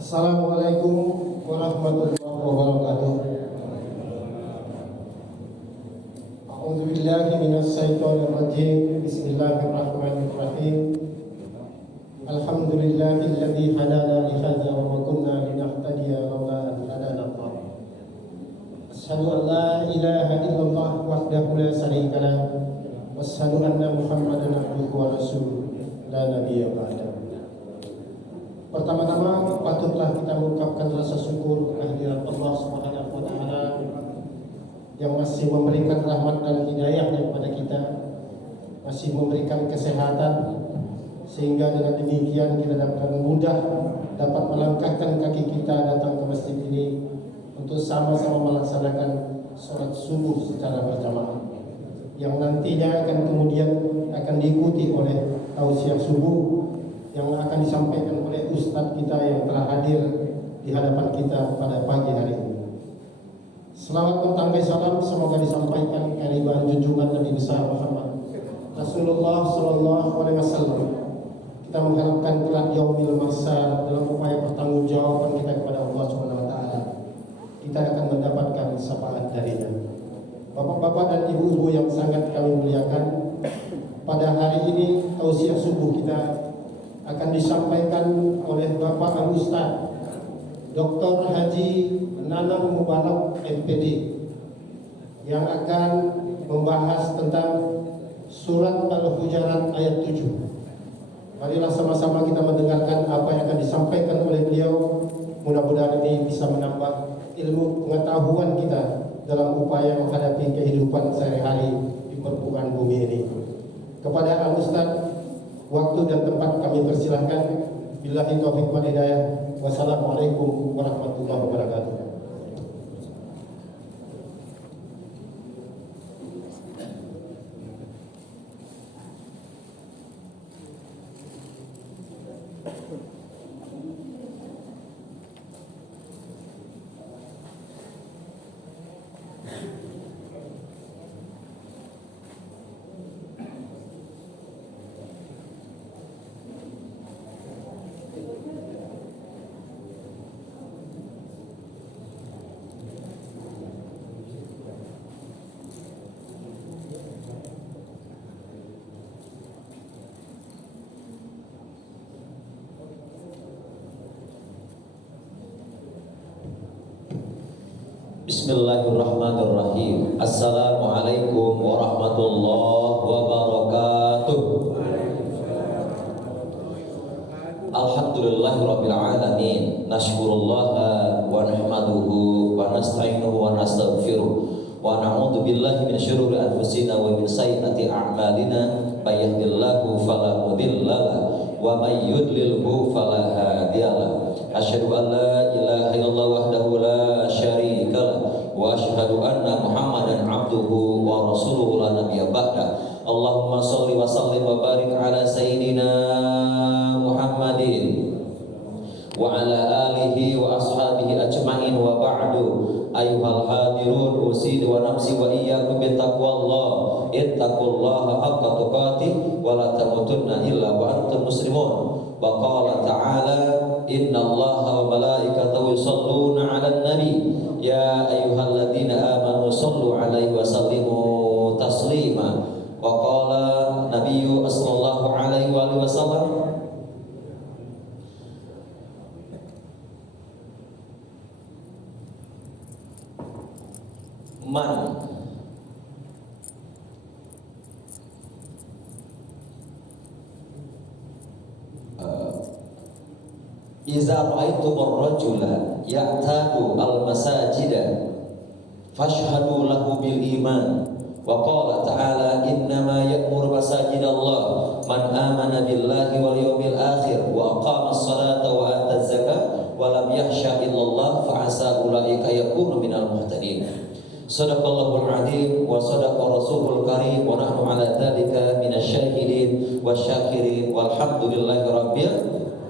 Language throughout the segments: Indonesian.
Assalamualaikum warahmatullahi wabarakatuh. A'udzu billahi minasy syaithanir rajim. Bismillahirrahmanirrahim. Alhamdulillahilladzi hadana li hadza wa ma kunna linahtadiya laula an hadana Allah. Asyhadu an la ilaha illallah wahdahu la syarika lah wa asyhadu anna Muhammadan abduhu wa rasuluh la nabiyya ba'dahu. Pertama-tama patutlah kita mengucapkan rasa syukur kehadirat Allah Subhanahu wa taala yang masih memberikan rahmat dan hidayahnya kepada kita, masih memberikan kesehatan sehingga dengan demikian kita dapat mudah dapat melangkahkan kaki kita datang ke masjid ini untuk sama-sama melaksanakan sholat subuh secara berjamaah yang nantinya kemudian akan diikuti oleh tausiah subuh yang akan disampaikan oleh Ustadz kita yang telah hadir di hadapan kita pada pagi hari ini. Selamat bertambah salam semoga disampaikan kehadiran junjungan Nabi besar Muhammad Rasulullah Sallallahu Alaihi Wasallam. Kita mengharapkan kelak yaumil mahsyar dalam upaya pertanggungjawaban kita kepada Allah Subhanahu Wa Taala. Kita akan mendapatkan syafaat darinya. Bapak-bapak dan ibu-ibu yang sangat kami muliakan, pada hari ini tausiah subuh kita akan disampaikan oleh Bapak Al-Ustaz Dr. Haji Nanang Mubarak MPD yang akan membahas tentang surat Al-Hujurat ayat 7. Marilah sama-sama kita mendengarkan apa yang akan disampaikan oleh beliau. Mudah-mudahan ini bisa menambah ilmu pengetahuan kita dalam upaya menghadapi kehidupan sehari-hari di permukaan bumi ini. Kepada Al-Ustaz, waktu dan tempat kami persilahkan. Billahi taufiq wal hidayah. Wassalamualaikum warahmatullahi wabarakatuh. Bismillahirrahmanirrahim. Assalamualaikum warahmatullahi wabarakatuh. Alhamdulillahirabbil alamin. Nashkurullaha wa nahmaduhu wa nasta'inuhu wa nastaghfiruh wa na'udzu billahi min syururi anfusina wa min sayyiati a'malina. May yahdihillahu fala mudhillalah wa may yudlilhu fala hadiyalah. Asyhadu an la ilaha illallah wahdahu la syarika lah wa asyhadu anna Muhammadan abduhu wa rasuluhu la nabiyya ba'da. Allahumma shalli wa sallim wa barik ala sayyidina Muhammadin wa ala alihi wa ashabihi ajma'in wa ba'du. Ayyuhal hadirun, usid wa nafsi wa iyyakum bittaqwallah. Ittaqullaha haqqa tuqatih wa la tamutunna illa wa antum muslimun. Wa qala ta'ala innallaha wa malaikatahu yusholluna 'alan nabi ya ayyuhalladzina amanu shallu 'alaihi wa sallimu taslima. Wa qala nabiyyu sallallahu alaihi wa sallam man iza ra'aitumur rajula ya'tadu al-masajida fashhadu lahu bil iman. Wa qala ta'ala innama ya'muru masajidallah man amana billahi wal yawmil akhir wa aqama as-salata wa ata az-zakata wa lam yakhsha illallah fa asa ulaika yakunu minal muhtadin. Sadaqallahul azim wa sadaqa rasulul karim wa nahnu ala dzalika minasyahidin wasyakirin walhamdulillahi rabbil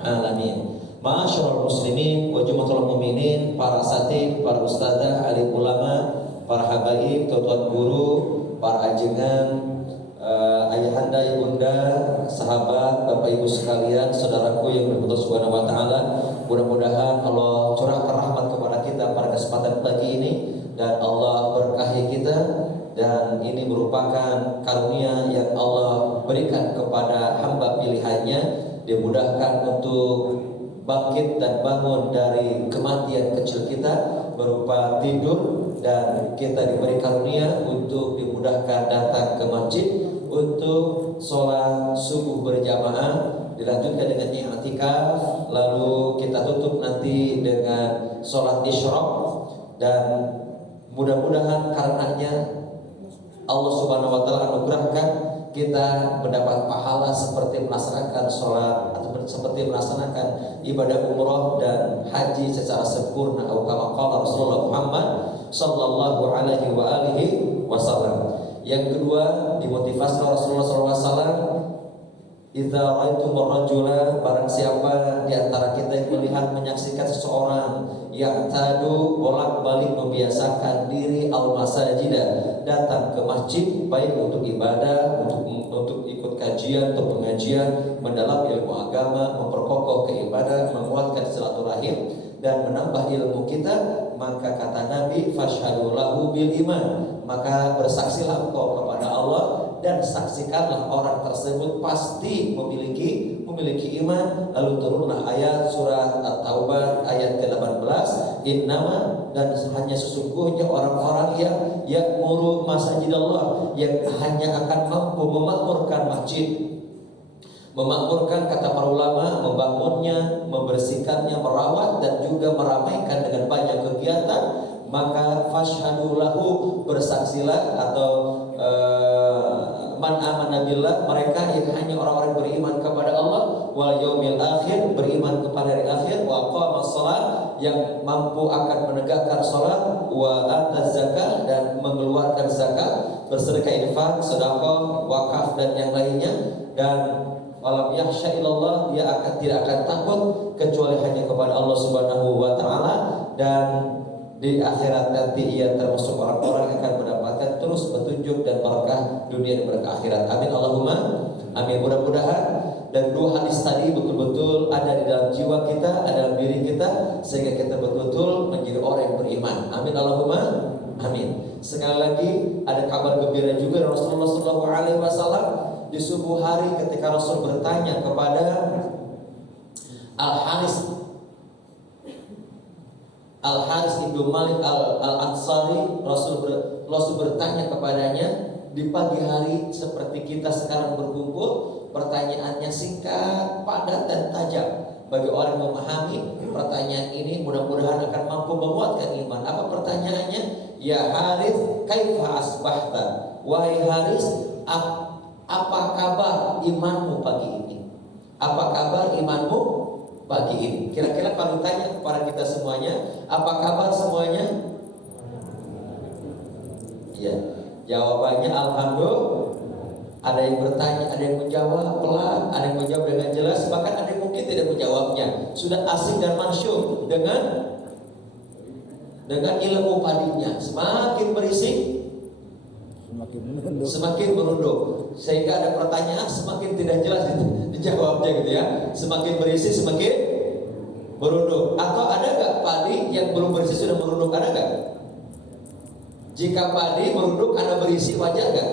alamin. Ma'asyiral muslimin wa jumlatul mukminin, para asatidz, para ustadzah, alim ulama, para habaib, tuan guru, para ajengan, ayahanda, ibunda, sahabat, bapak ibu sekalian, saudaraku yang berhormat Subhanahu wa taala. Mudah-mudahan mudah-mudahan Allah curahkan rahmat kepada kita pada kesempatan pagi ini, dan Allah berkahi kita, dan ini merupakan karunia yang Allah berikan kepada hamba pilihannya, dimudahkan untuk bangkit dan bangun dari kematian kecil kita berupa tidur, dan kita diberi karunia untuk dimudahkan datang ke masjid untuk sholat subuh berjamaah, dilanjutkan dengan i'tikaf, lalu kita tutup nanti dengan sholat isyraq, dan mudah-mudahan karenanya Allah Subhanahu wa taala anugerahkan kita mendapat pahala seperti melaksanakan sholat atau seperti melaksanakan ibadah umroh dan haji secara sempurna, atau kama qala Rasulullah Muhammad sallallahu alaihi wa alihi wasallam. Yang kedua, dimotivasi Rasulullah sallallahu alaihi wasallam, idza ra'aitumur rajula, barang siapa di antara kita yang melihat menyaksikan seseorang yang tadu bolak-balik membiasakan diri al-masajida, datang ke masjid baik untuk ibadah, untuk ikut kajian atau pengajian, mendalami ilmu agama, memperkokoh keibadah, menguatkan silaturahim dan menambah ilmu kita, maka kata Nabi fashhadu lahu bil iman, maka bersaksilah engkau kepada Allah dan saksikanlah orang tersebut pasti memiliki iman. Lalu turunlah ayat surat At-Taubah ayat ke-18, innama, dan hanya sesungguhnya orang-orang yang ya'muru masajidallah, yang hanya akan mampu memakmurkan masjid. Memakmurkan, kata para ulama, membangunnya, membersihkannya, merawat dan juga meramaikan dengan banyak kegiatan, maka fashhadu lahu, bersaksilah, atau man amana billah, mereka yang hanya orang-orang beriman kepada Allah, wal yaumil akhir, beriman kepada hari akhir, wa aqamas shalah, yang mampu akan menegakkan salat, wa ataz zakah, dan mengeluarkan zakat, bersedekah, infak, sedekah, wakaf dan yang lainnya, dan walam yakhsha illallah, dia tidak akan takut kecuali hanya kepada Allah Subhanahu wa taala, dan di akhirat nanti ia termasuk orang-orang yang akan mendapatkan terus petunjuk dan berkah dunia dan berkah akhirat. Amin Allahumma amin. Mudah-mudahan dan dua hadis tadi betul-betul ada di dalam jiwa kita, ada dalam diri kita, sehingga kita betul-betul menjadi orang yang beriman. Amin Allahumma amin. Sekali lagi ada kabar gembira juga dari Rasulullah SAW di subuh hari ketika Rasul bertanya kepada Al-Haris ibnu Malik Al-Ansari, Rasul bertanya kepadanya di pagi hari seperti kita sekarang berkumpul. Pertanyaannya singkat, padat dan tajam. Bagi orang yang memahami pertanyaan ini, mudah-mudahan akan mampu menguatkan iman. Apa pertanyaannya? Ya Haris, kaifa asbahta? Wahai Haris, apa kabar imanmu pagi ini? Apa kabar imanmu pagi ini? Kira-kira kalau ditanya kepada kita semuanya, apa kabar semuanya? Ya, jawabannya alhamdulillah. Ada yang bertanya, ada yang menjawab pelan, ada yang menjawab dengan jelas, bahkan ada yang mungkin tidak menjawabnya. Sudah asing dan masyhur dengan ilmu padinya. Semakin berisik, semakin merunduk, sehingga ada pertanyaan semakin tidak jelas dijawabnya gitu ya. Semakin berisi semakin merunduk. Atau ada nggak padi yang belum berisi sudah merunduk? Ada nggak? Jika padi merunduk karena berisi, wajar nggak?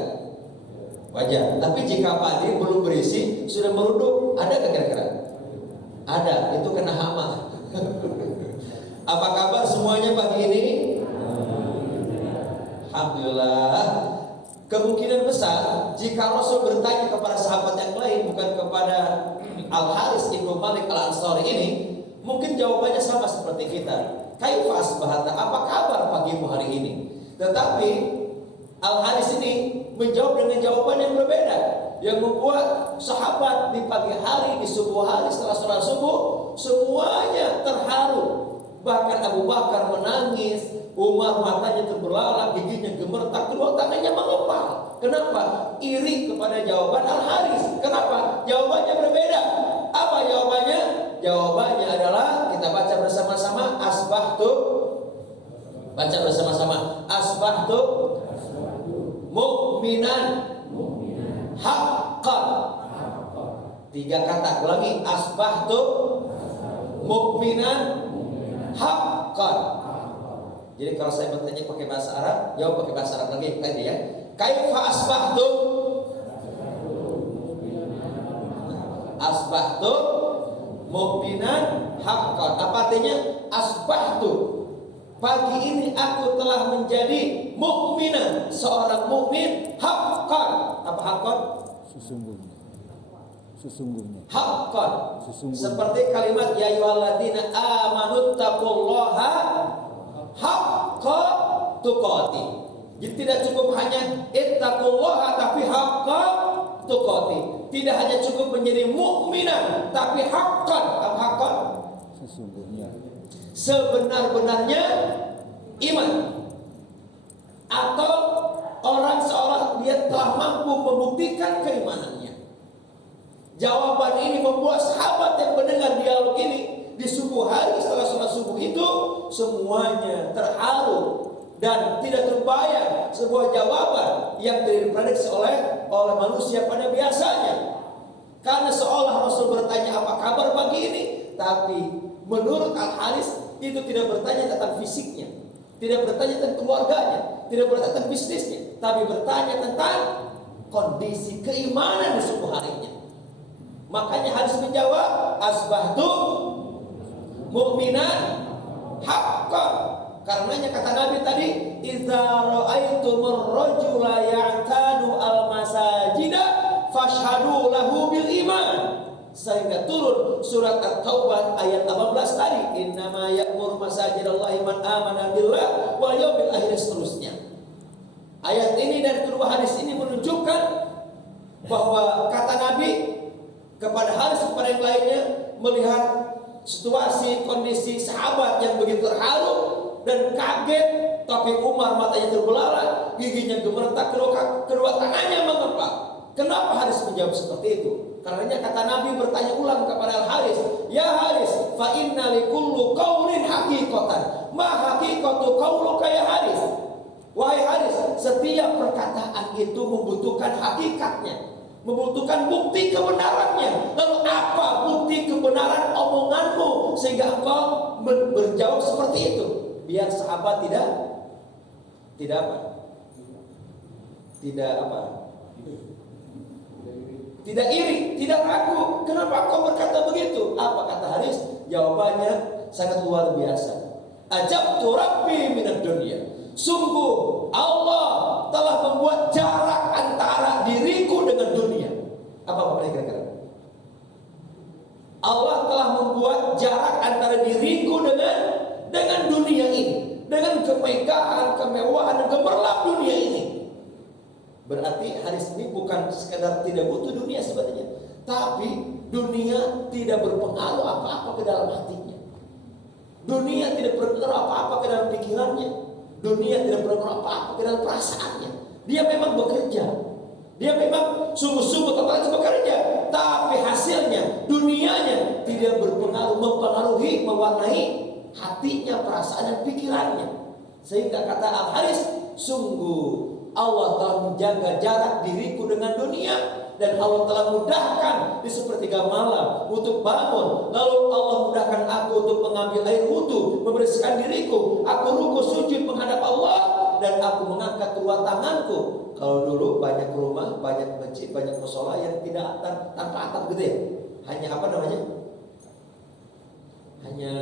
Wajar. Tapi jika padi belum berisi sudah merunduk, ada nggak kira-kira? Ada. Itu kena hama. Apa kabar semuanya pagi ini? Alhamdulillah. Kemungkinan besar jika Rasul bertanya kepada sahabat yang lain, bukan kepada Al-Haris ibnu Malik Al-Ansari ini, mungkin jawabannya sama seperti kita. Kaifa asbahata? Apa kabar pagimu hari ini? Tetapi Al-Haris ini menjawab dengan jawaban yang berbeda, yang membuat sahabat di pagi hari, di subuh hari setelah sholat subuh semuanya terharu. Bahkan Abu Bakar menangis, Umar matanya terbelalak, giginya gemetar, kedua tangannya mengepal. Kenapa? Iri kepada jawaban Al-Haris. Kenapa? Jawabannya berbeda. Apa jawabannya? Jawabannya adalah, kita baca bersama-sama, asbahtu. Baca bersama-sama, asbahtu mu'minan haqqan. 3 kata, ulangi, asbahtu mukminan haqqan. Jadi kalau saya bertanya pakai bahasa Arab, jawab pakai bahasa Arab lagi tadi ya. Kaifa asbahtum? Asbahtum mukminan haqqan. Apa artinya? Asbahtu, pagi ini aku telah menjadi mukminan, seorang mukmin haqqan. Apa haqqan? Sesungguhnya. Sesungguhnya. Haqqan. Sesungguhnya. Seperti kalimat ya ayyuhalladzina amanu taqullaha haqqa tuqati. Jadi tidak cukup hanya ittaqullaha tapi haqqa tuqati. Tidak hanya cukup menjadi mukminan tapi haqqan. Apa haqqan? Sesungguhnya. Sebenar-benarnya iman. Atau orang seorang dia telah mampu membuktikan keimanannya. Jawaban ini membuat sahabat yang mendengar dialog ini di subuh hari setelah sholat subuh itu semuanya terharu dan tidak terbayang sebuah jawaban yang tidak diprediksi oleh manusia pada biasanya. Karena seolah Rasul bertanya apa kabar pagi ini, tapi menurut Al-Haris itu tidak bertanya tentang fisiknya, tidak bertanya tentang keluarganya, tidak bertanya tentang bisnisnya, tapi bertanya tentang kondisi keimanan di subuh harinya. Makanya harus menjawab asbahtu mukminan haqqan. Karenanya kata Nabi tadi, idza ra'aitumur rajula ya'tadu al-masajida fashhadu lahu bil iman. Sehingga turun surat At-Taubah ayat 18 tadi, innama ya'muru masajidallahi man amana billah wal yawmil akhir, seterusnya. Ayat ini dan kedua hadis ini menunjukkan bahwa kata Nabi kepada Haris kepada yang lainnya melihat situasi kondisi sahabat yang begitu terharu dan kaget, tapi Umar matanya terbelalak, giginya gemeretak, kedua tangannya mengepal. Kenapa Haris menjawab seperti itu? Karenanya kata Nabi bertanya ulang kepada Al-Haris, ya Haris, fa inna likullu qaulin haqiqatan, ma haqiqatu qauluka ya Haris? Wahai Haris, setiap perkataan itu membutuhkan hakikatnya, membutuhkan bukti kebenarannya. Lalu apa bukti kebenaran omonganmu sehingga engkau berjawab seperti itu? Biar sahabat tidak apa? Tidak iri, tidak ragu. Kenapa kau berkata begitu? Apa kata Haris? Jawabannya sangat luar biasa. Ajabtu rabbi minad dunya. Sungguh Allah telah membuat jarak antara diriku dengan dunia. Apa kira-kira? Allah telah membuat jarak antara diriku dengan dunia ini, dengan kemegahan, kemewahan, dan gemerlap dunia ini. Berarti Haris ini bukan sekadar tidak butuh dunia sebenarnya, tapi dunia tidak berpengaruh apa-apa ke dalam hatinya. Dunia tidak berpengaruh apa-apa ke dalam pikirannya. Dunia tidak berpengaruh apa-apa ke dalam perasaannya. Dia memang bekerja, dia memang sungguh-sungguh total bekerja, tapi hasilnya dunianya tidak berpengaruh, mempengaruhi, mewarnai hatinya, perasaan dan pikirannya. Sehingga kata Al-Haris, sungguh Allah telah menjaga jarak diriku dengan dunia, dan Allah telah mudahkan di sepertiga malam untuk bangun. Lalu Allah mudahkan aku untuk mengambil air wudu, membersihkan diriku. Aku ruku sujud menghadap Allah, dan aku mengangkat kedua tanganku. Kalau dulu banyak rumah, banyak masjid, banyak musola yang tidak tanpa atap gitu ya. Hanya apa namanya? Hanya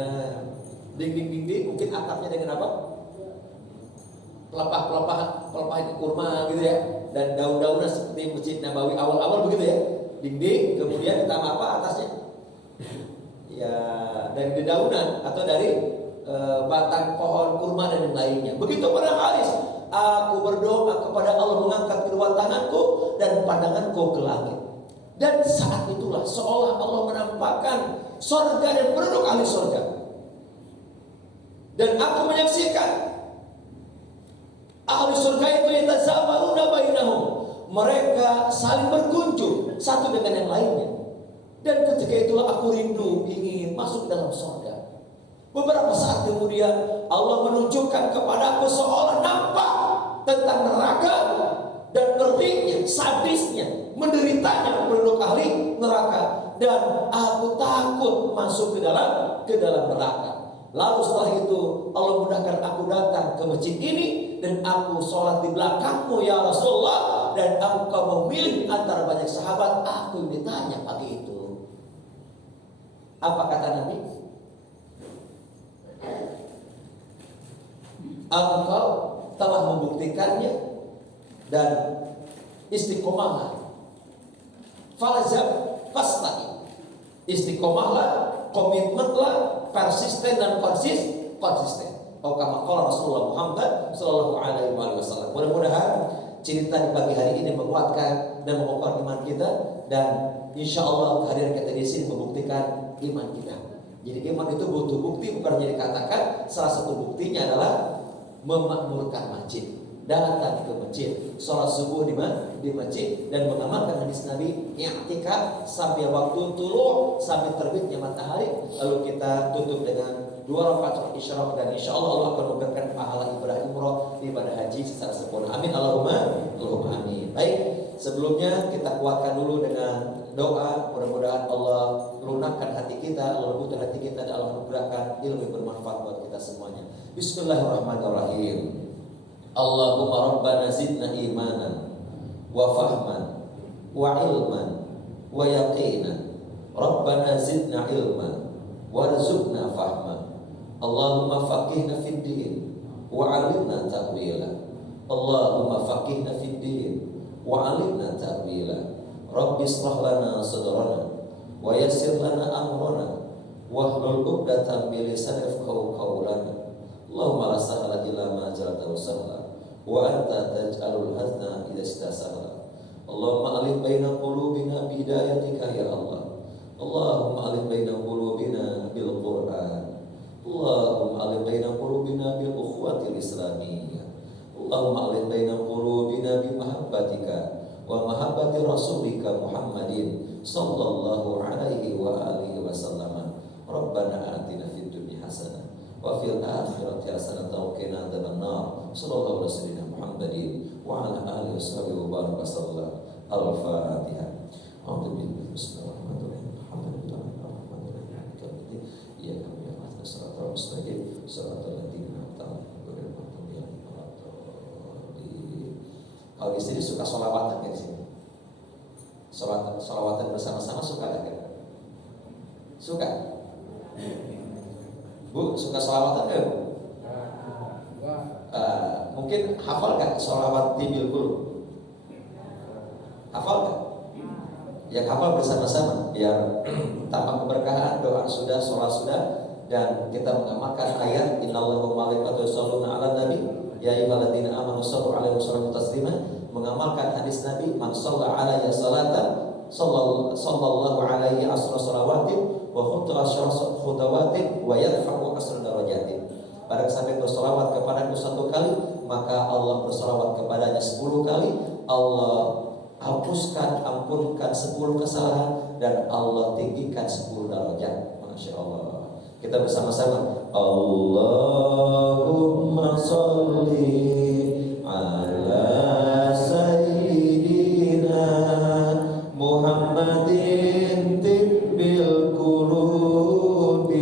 dinding-dinding, mungkin atapnya dengan apa? Pelepah kurma gitu ya, dan daun-daunan seperti Masjid Nabawi awal-awal begitu ya, dinding, kemudian ditambah apa atasnya ya dari dedaunan atau dari batang pohon kurma dan yang lainnya. Begitu pada Haris, aku berdoa kepada Allah, mengangkat kedua tanganku dan pandanganku ke langit, dan saat itulah seolah Allah menampakkan sorga dan penduduk ahli sorga, dan aku menyaksikan ahli surga itu yatazawaruna bainahum, mereka saling berkunjung satu dengan yang lainnya. Dan ketika itulah aku rindu ingin masuk dalam surga. Beberapa saat kemudian Allah menunjukkan kepadaku seolah nampak tentang neraka dan ngerinya, sadisnya, menderitanya penduduk ahli neraka. dan aku takut masuk ke dalam neraka. Lalu setelah itu Allah mudahkan aku datang ke masjid ini dan aku sholat di belakangmu ya Rasulullah, dan engkau memilih antara banyak sahabat. Aku ditanya pagi itu, apa kata Nabi? Engkau telah membuktikannya dan istiqomahlah. Falazam fastaqim. Istiqomahlah, komitmenlah, persisten dan konsisten. Kama qala Rasulullah Muhammad sallallahu alaihi wasallam. Mudah-mudahan cerita di pagi hari ini menguatkan dan mengokohkan iman kita, dan insya Allah kehadiran kita di sini membuktikan iman kita. Jadi iman itu butuh bukti, bukan hanya dikatakan. Salah satu buktinya adalah memakmurkan masjid, datang ke masjid, sholat subuh di masjid, dan mengamalkan hadis Nabi, i'tikaf sampai waktu tuluh, sampai terbitnya matahari. Lalu kita tutup dengan 2 rakaat isyraq, dan insya Allah Allah akan memberikan pahala ibadah umroh, ibadah haji secara sempurna. Amin Allahumma amin. Baik, sebelumnya kita kuatkan dulu dengan doa. Mudah-mudahan Allah lunakkan hati kita, Allah lembutkan hati kita, dan Allah memberikan ilmu bermanfaat buat kita semuanya. Bismillahirrahmanirrahim. Allahumma rabbana zidna imanan wa fahman wa ilman wa yaqinan. Rabbana zidna ilman warzuqna fahman. Allahumma faqihna fid din wa 'allimna ta'wila. Allahumma faqihna fid din wa 'allimna ta'wila. Rabbi ishrah lana sadrana wa yassir lana amrana wahlul 'uqdatam min lisani yafqahu qawlana. Allahumma la sahla illa ma ja'altahu sahla wa anta taj'alul hazna idza shi'ta sahla. Allahumma alif baina qulubina bi hidayatika ya Allah. Allahumma alif baina qulubina bil Qur'an. Allahumma alif baina qulubina bil ukhuwatil islamiyah. Allahumma alif baina qulubina bi mahabbatika wa mahabbati rasulika Muhammadin sallallahu alaihi wa alihi wasallam. Rabbana atina fid dunya hasanah wa fil akhirati hasanah wa qina adzabannar. Sallallahu alaihi wasallam Muhammadin wa ala alihi washabihi wa baraka sallallahu. Al-Fatihah. A'udzu billahi bismillahirrahmanirrahim. Alhamdulillahi rabbil alamin. Ya kami atas siratal mustaqim, siratal ladzina an'amta 'alaihim ghairil maghdubi 'alaihim. Kalau di sini suka sholawatan di sini. Sholawatan bersama-sama suka enggak? Suka? Bu, suka sholawatan enggak, Bu? Mungkin hafal gak sholawat tibil guru? Hafal gak? Yang hafal bersama-sama biar tambah keberkahan. Doa sudah, sholat sudah, dan kita mengamalkan ayat innallaha wa malaikatahu yusholluna 'alan nabi ya ayyuhalladzina amanu shallu 'alaihi wa sallimu taslima. Mengamalkan hadis Nabi, man shalla 'alayya salatan sallallahu alaihi asra salawatin wa khutwa asyra khutawatin wa yarfa'u asra darajatin. Barang sampai bersolawat kepadaku 1 kali, maka Allah bersolawat kepadanya 10 kali. Allah hapuskan, ampunkan 10 kesalahan, dan Allah tinggikan 10 derajat. Masya Allah. Kita bersama-sama. Allahumma sholli ala sayyidina Muhammadin tibbil qulubi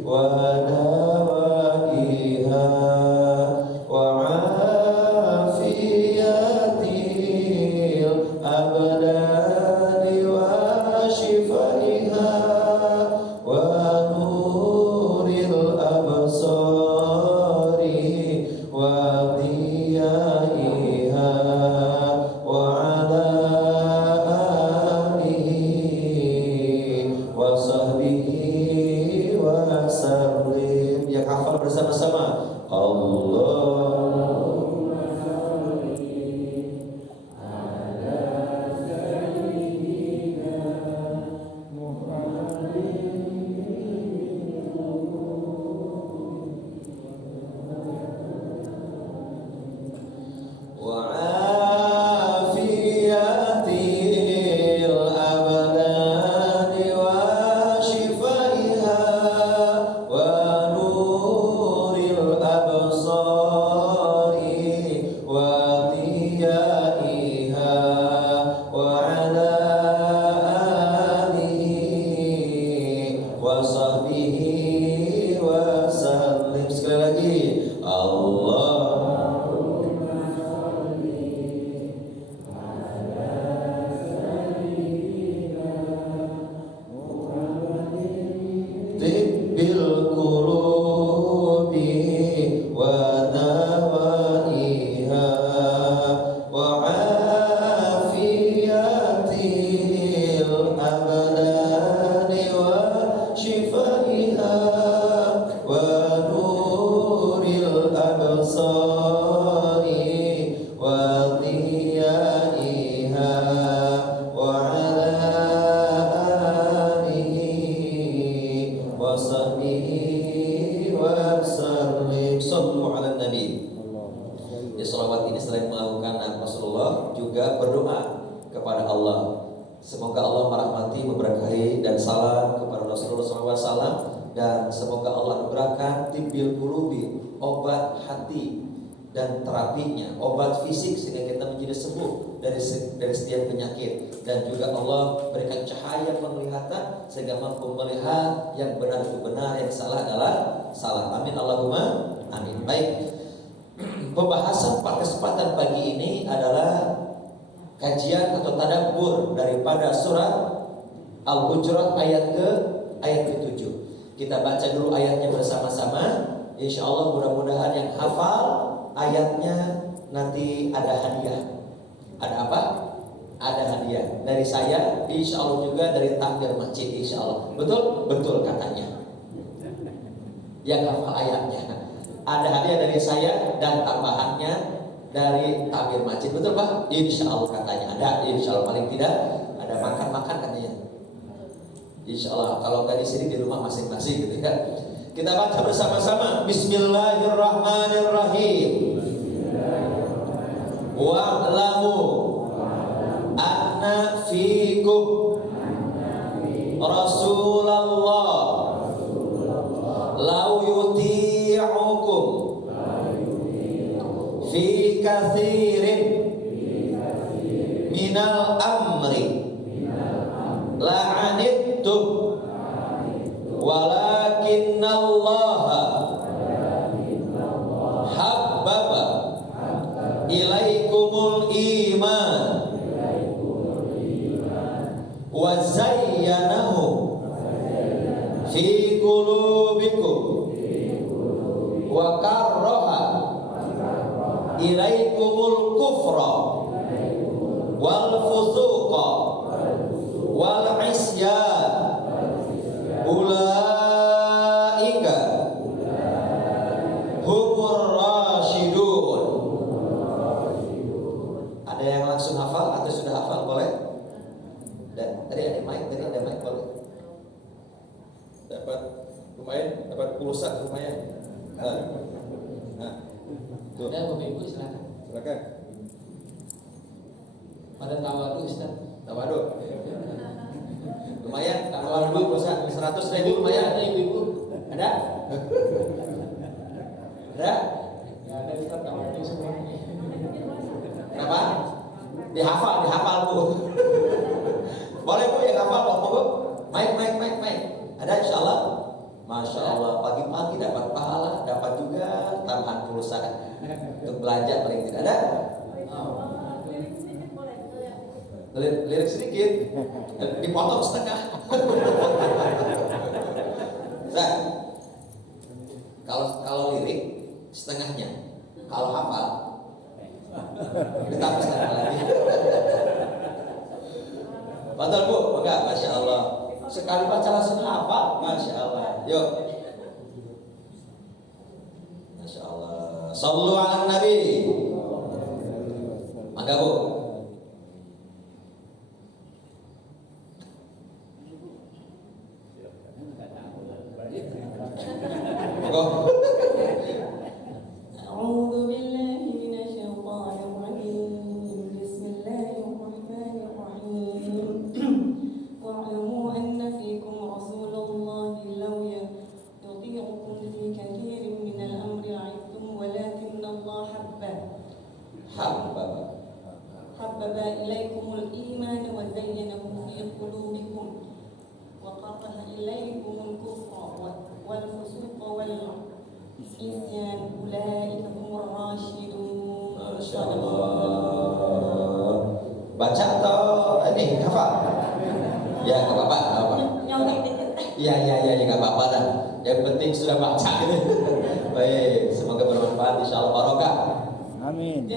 wa dawaiha wa afiyatil abdani wa shifaiha wa nuril absari wa diyaiha sahbihi wa sallim. Sekali lagi, Allah tibbil qulubi wa nawaiha wa afiyatil abdani wa shifaiha wa nuril absari wa dhiyaiha wa ala alihi wa sahbihi wa sallim. Sallu ala nabi. Ya, salawat ini selain melakukan Rasulullah juga berdoa kepada Allah. Semoga Allah merahmati, memberkahi dan salam kepada Rasulullah SAW, dan semoga Allah memberikan tibbil qulubi, obat hati dan terapinya, obat fisik sehingga kita menjadi sembuh dari setiap penyakit, dan juga Allah berikan cahaya penglihatan sehingga mampu melihat yang benar itu benar, yang salah adalah salah. Amin Allahumma amin. Baik. Pembahasan kesempatan pagi ini adalah kajian atau tadabbur daripada surat Al-Hujurat ayat ke-7. Kita baca dulu ayatnya bersama-sama. Insya Allah mudah-mudahan yang hafal ayatnya nanti ada hadiah. Ada apa? Ada hadiah dari saya, insya Allah juga dari takbir masjid, insya Allah. Betul? Betul katanya. Yang hafal ayatnya. Ada hadiah dari saya dan tambahannya dari takbir masjid. Betul Pak? Insya Allah katanya ada. Insya Allah, paling tidak ada makan-makan katanya. Insya Allah. Kalau nggak di sini di rumah masing-masing gitu kan. Kita baca bersama-sama. Bismillahirrahmanirrahim. Wa'lamu anna fikum Rasulullah lau yuti'ukum fi kathirin minal amri la'anittum walakinnallaha habbaba ilaikumul iman wa zayyanahu fi qulubikum wa karraha ilaikumul kufra wal fusuqa wal isyan ulaika humur rasyidun. Ada yang langsung hafal atau sudah hafal? Boleh? Dan tadi ada mic, boleh? Dapat lumayan, dapat pulsa lumayan. Nah, tuh. Dan Bapak Ibu silakan. Silakan. Pada tawadu Ustaz. Tawadu. Lumayan, tawadu pulsa 100.000 lumayan. Ada Ibu-ibu? Ada? Ada? Ya ada Ustaz, tawadu semuanya. Kenapa? Dihafal Bu. Boleh Bu yang hafal Bu. Mic. Ada insyaallah. Masya Allah, pagi-pagi dapat pahala, dapat juga tambahan pulsa untuk belanja paling tidak. Ada? Lirik sedikit, dipotong setengah. Nah, kalau lirik setengahnya, kalau hafal ditambah setengah lagi. Betul Bu, enggak? Masya Allah. Sekali baca langsung hafal, Masya Allah. Yuk. Masya Allah. Sallu ala Nabi. Maka Bu. Monggo. أعوذ بالله من الشيطان الرجيم بسم الله الرحمن الرحيم واعلموا أن فيكم رسول الله لو يطيعكم في كثير من الأمر لعنتم ولكن الله حبب Yang penting sudah baca gitu. Baik, semoga bermanfaat insyaallah barokah. Amin.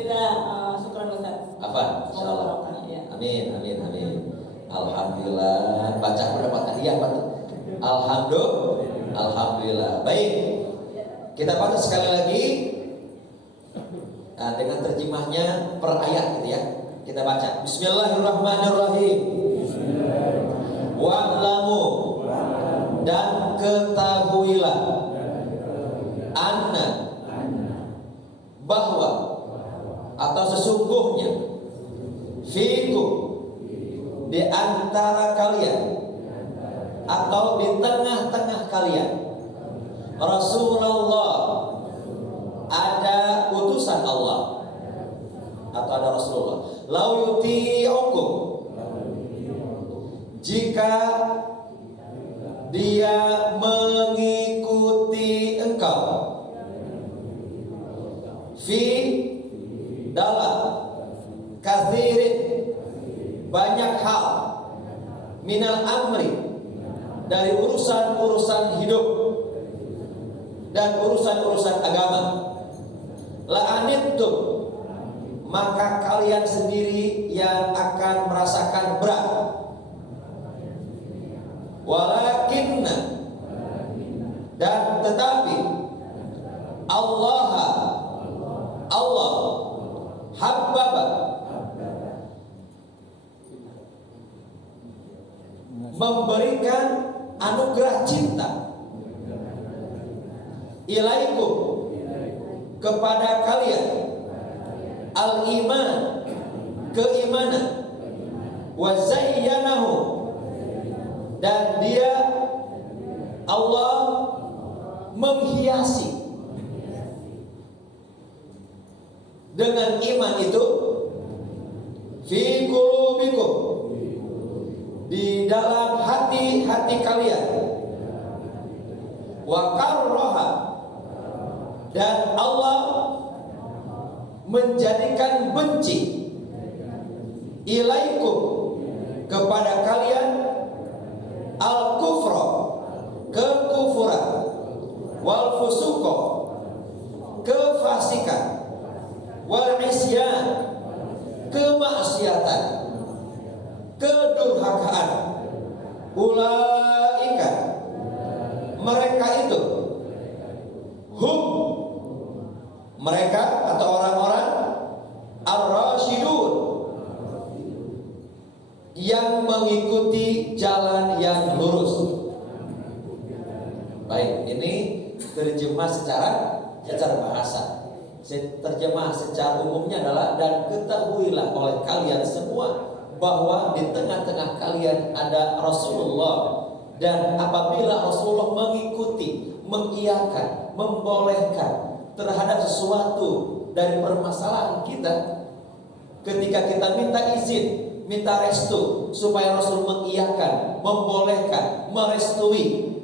Syukran Ustaz. Apa? Semoga Insyaallah. barokah, ya. Amin, amin, amin. Alhamdulillah. Baca mendapat hadiah Pak. Alhamdulillah. Baik. Kita baca sekali lagi dengan terjemahnya per ayat gitu ya. Kita baca. Bismillahirrahmanirrahim. Wa'lamu, dan ketahuilah, anna, bahwa atau sesungguhnya, fikum, di antara kalian atau di tengah-tengah kalian, Rasulullah, ada utusan Allah atau ada Rasulullah. Lau yuti'ukum, jika dia mengikuti engkau, fi, dalam, kathirin, banyak hal, minal amri, dari urusan-urusan hidup dan urusan-urusan agama, la'anittum, maka kalian sendiri yang akan merasakan berat. Walakinna, dan tetapi, Allah habbaba, memberikan anugerah cinta, ilaikum, kepada kalian, al-iman, keimanan, wa zayyanahu, dan dia Allah menghiasi dengan iman itu, fi qulubikum, di dalam hati-hati kalian, wa karraha, dan Allah menjadikan benci, ilaikum, kepada kalian, al-kufra, kekufuran, wal fusuqa, kefasikan, wal isyan, kemaksiatan, kedurhakaan, ulaika, mereka itu, hum, mereka atau orang-orang, ar-rasyidun, yang mengikuti jalan yang lurus. Baik, ini terjemah secara bahasa. Terjemah secara umumnya adalah, dan ketahuilah oleh kalian semua bahwa di tengah-tengah kalian ada Rasulullah, dan apabila Rasulullah mengikuti, mengiyakan, membolehkan terhadap sesuatu dari permasalahan kita, ketika kita minta izin, minta restu supaya Rasul mengiyakan, membolehkan, merestui,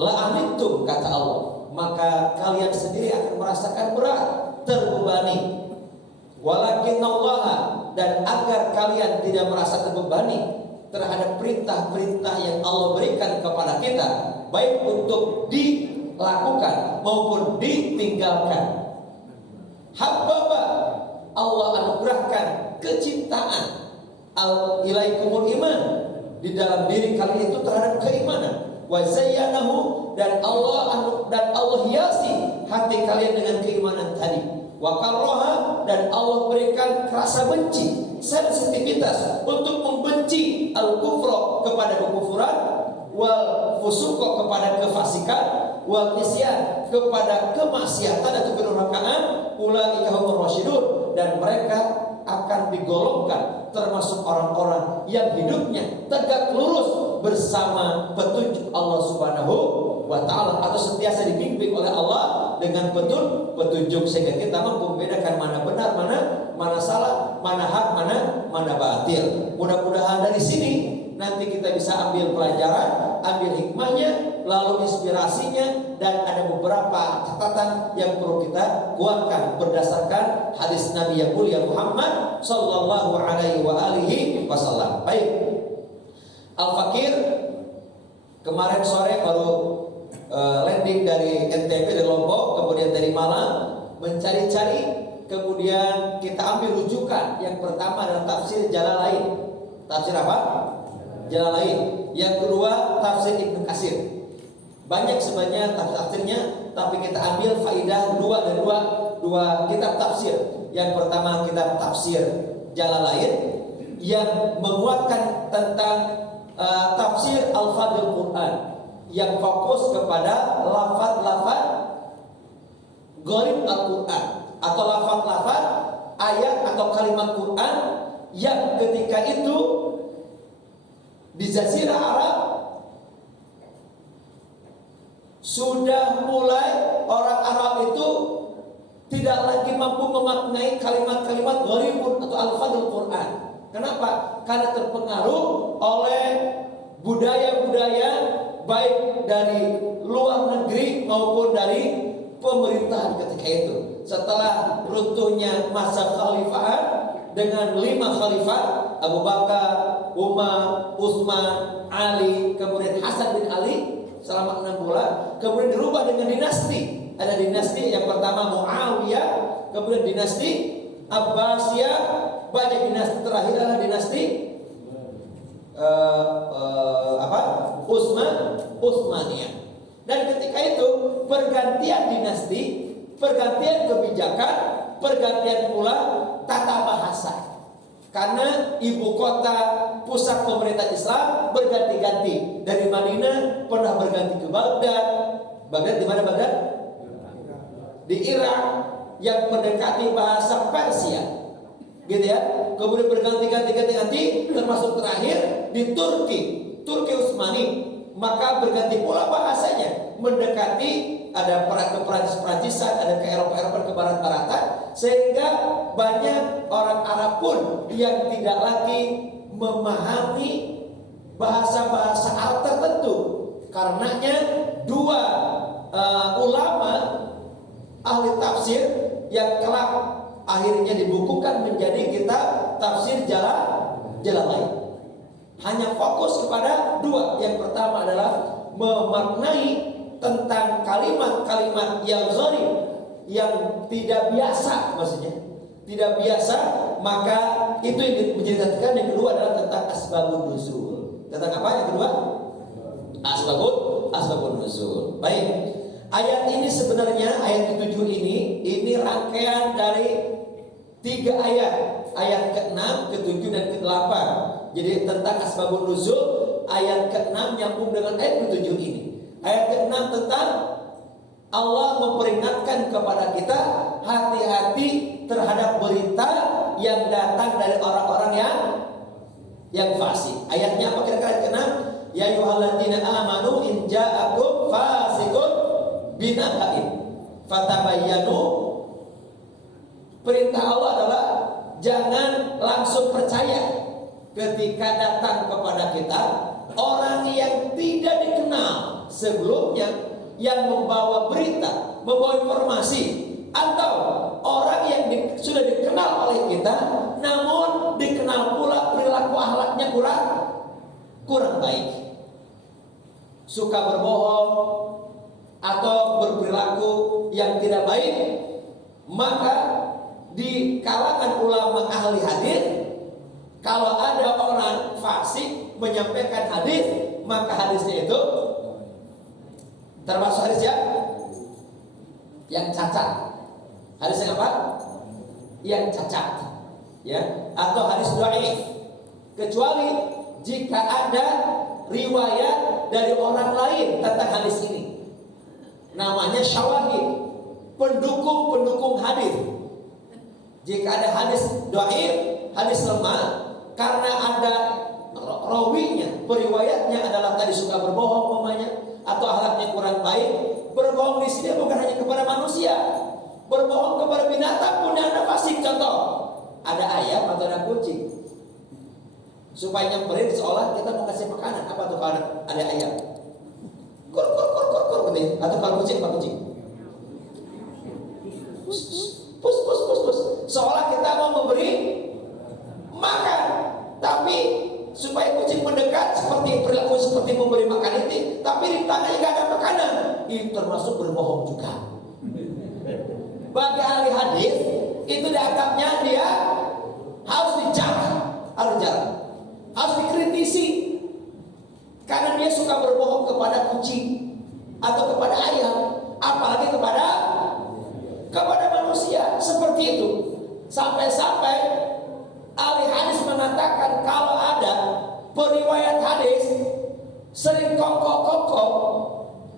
la'anittum, kata Allah, maka kalian sendiri akan merasakan berat, terbebani. Walakin Allah, dan agar kalian tidak merasa terbebani terhadap perintah-perintah yang Allah berikan kepada kita, baik untuk dilakukan maupun ditinggalkan. Habbaba, Allah anugerahkan kecintaan, ilaikumul iman, di dalam diri kalian itu terhadap keimanan, wa zayyanahu, dan Allah hiasi hati kalian dengan keimanan tadi, wa karraha, dan Allah berikan rasa benci, sensitivitas untuk membenci, al-kufra, kepada kekufuran, wal fusuqa, kepada kefasikan, wal isyan, kepada kemaksiatan atau kedurhakaan, ulaika humur rasyidun, dan mereka akan digolongkan termasuk orang-orang yang hidupnya tegak lurus bersama petunjuk Allah Subhanahu wa ta'ala, atau sentiasa dibimbing oleh Allah dengan petunjuk, sehingga kita mampu membedakan mana benar, mana salah, mana hak, mana batil. Mudah-mudahan dari sini nanti kita bisa ambil pelajaran, ambil hikmahnya, lalu inspirasinya, dan ada beberapa catatan yang perlu kita kuatkan berdasarkan hadis Nabi yang mulia Muhammad sallallahu alaihi wa alihi wasallam. Baik. Al-Fakir Kemarin sore baru landing dari NTB, dari Lombok, kemudian dari Malang, mencari-cari, kemudian kita ambil rujukan. Yang pertama adalah tafsir Jalalain. Tafsir apa? Jalalain. Yang kedua tafsir Ibnu Katsir. Banyak sebenarnya tafsirnya, tapi kita ambil faidah dua kitab tafsir. Yang pertama kitab tafsir Jalalain yang menguatkan tentang tafsir Al-Fadhil Quran, yang fokus kepada lafaz-lafaz gharib Al-Quran atau lafaz-lafaz ayat atau kalimat Quran yang ketika itu di Jazirah Arab sudah mulai orang Arab itu tidak lagi mampu memaknai kalimat-kalimat gharibun atau al-fadhil Quran. Kenapa? Karena terpengaruh oleh budaya-budaya baik dari luar negeri maupun dari pemerintahan ketika itu. Setelah runtuhnya masa khalifahan dengan 5 khalifah, Abu Bakar, Umar, Utsman, Ali, kemudian Hasan bin Ali selama 6 bulan, kemudian dirubah dengan dinasti. Ada dinasti yang pertama Muawiyah, kemudian dinasti Abbasiyah, banyak dinasti, terakhir adalah dinasti Utsmaniyah. Dan ketika itu pergantian dinasti, pergantian kebijakan, pergantian pula tata bahasa. Karena ibu kota pusat pemerintah Islam berganti-ganti. Dari Madinah pernah berganti ke Baghdad. Baghdad di mana Baghdad? Di Irak yang mendekati bahasa Persia. Gitu ya. Kemudian berganti-ganti termasuk terakhir di Turki Utsmani. Maka berganti pula bahasanya, mendekati ada ke Perancis-Perancisan, ada ke Eropa-Eropa, ke Barat-Baratan, sehingga banyak orang Arab pun yang tidak lagi memahami bahasa-bahasa Arab tertentu. Karenanya dua ulama ahli tafsir yang kelak akhirnya dibukukan menjadi kitab tafsir Jalalain. Hanya fokus kepada 2. Yang pertama adalah memaknai tentang kalimat-kalimat yang gharib, yang tidak biasa, maksudnya tidak biasa. Maka itu yang menceritakan. Yang kedua adalah tentang asbabun nuzul. Tentang apa yang kedua? Asbabun nuzul. Baik. Ayat ini sebenarnya ayat ke-7 ini rangkaian dari 3 ayat. Ayat ke-6, ke-7 dan ke-8. Jadi tentang asbabun nuzul, ayat ke-6 nyambung dengan ayat ke-7 ini. Ayat ke-6 tentang Allah memperingatkan kepada kita hati-hati terhadap berita yang datang dari orang-orang yang fasik. Ayatnya apa kira-kira ayat ke-6? Ya ayyuhalladzina amanu in ja'akum fasiqun binaba'in fatabayyanu. Perintah Allah adalah jangan langsung percaya ketika datang kepada kita orang yang tidak dikenal sebelumnya, yang membawa berita, membawa informasi, atau orang yang sudah dikenal oleh kita namun dikenal pula perilaku akhlaknya kurang baik, suka berbohong atau berperilaku yang tidak baik. Maka di kalangan ulama ahli hadis, kalau ada orang fasik menyampaikan hadis, maka hadisnya itu termasuk hadis yang cacat. Hadis yang apa? Yang cacat, ya, atau hadis dhaif. Kecuali jika ada riwayat dari orang lain tentang hadis ini, namanya syawahid, pendukung hadis. Jika ada hadis dhaif, hadis lemah, karena ada rawinya, periwayatnya adalah tadi suka berbohong umpamanya, atau akhlaknya kurang baik. Berbohong di sini bukan hanya kepada manusia, berbohong kepada binatang pun ada fasik. Contoh, ada ayam atau ada kucing, supaya nyamperin seolah kita mau kasih makanan. Apa tuh kalau ada ayam? Kur atau kalau kucing apa kucing? Pus. Seolah kita mau memberi makan, tapi supaya kucing mendekat seperti perilaku seperti memberi makan itu, itu termasuk berbohong juga. Bagi ahli hadis itu dianggapnya dia harus dijarah, harus dikritisi karena dia suka berbohong kepada kucing atau kepada ayam, apalagi kepada manusia seperti itu. Sampai-sampai ahli hadis mengatakan kalau ada periwayat hadis sering kongkok-kongkok,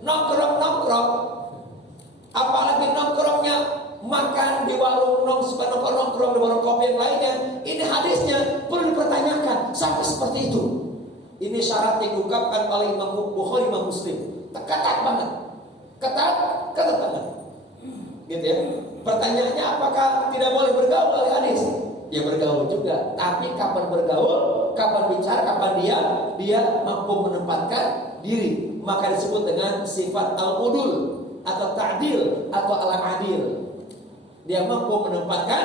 nongkrong-nongkrong, apalagi nongkrongnya makan di warung nongkrong di warung kopi yang lainnya, ini hadisnya perlu dipertanyakan sampai seperti itu. Ini syarat yang diungkapkan oleh Imam Bukhari, Imam Muslim. Ketat banget, ketat banget, gitu ya. Pertanyaannya, apakah tidak boleh bergaul oleh hadis? Ya bergaul juga, tapi kapan bergaul, kapan bicara, kapan dia mampu menempatkan diri, maka disebut dengan sifat al-udul atau ta'dil atau al-adil. Dia mampu menempatkan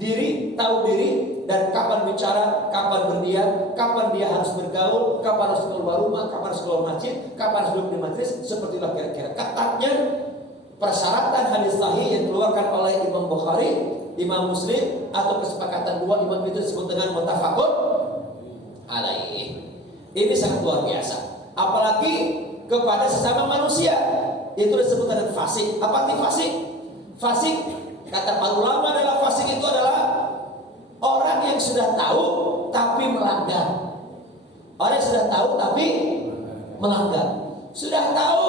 diri, tahu diri, dan kapan bicara, kapan berdiam, kapan dia harus bergaul, kapan harus keluar rumah, kapan harus keluar masjid, kapan harus duduk di majlis. Seperti itulah kira-kira ketatnya persyaratan hadis sahih yang dikeluarkan oleh Imam Bukhari, Imam Muslim, atau kesepakatan dua imam itu disebut dengan muttafaqun alaih. Ini sangat luar biasa, apalagi kepada sesama manusia. Itu disebut dengan fasik. Apa arti fasik? Fasik, kata para ulama, adalah fasik itu adalah orang yang sudah tahu tapi melanggar. Orang yang sudah tahu tapi melanggar. Sudah tahu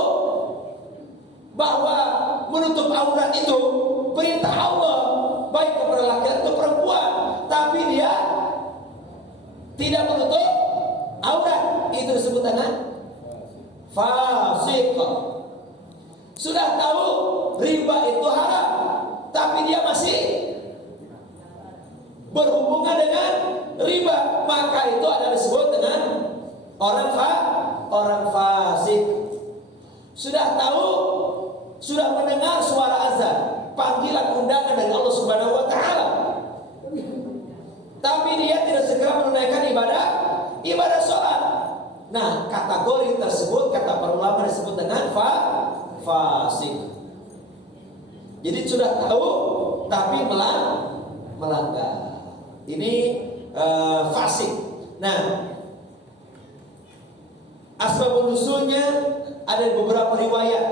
bahwa menutup aurat itu perintah Allah, baik kepada laki-laki atau perempuan, tapi dia tidak menutup aurat. Itu disebut dengan fasik. Sudah tahu riba itu haram, tapi dia masih berhubungan dengan riba, maka itu adalah disebut dengan orang fasik. Sudah tahu, sudah mendengar suara azan, panggilan undangan dari Allah Subhanahu wa taala, tapi dia tidak segera menunaikan ibadah sholat. Nah, kategori tersebut kata para ulama disebut dengan fasik. Jadi sudah tahu tapi melanggar. Ini fasik. Nah, asbabun nuzulnya ada beberapa riwayat.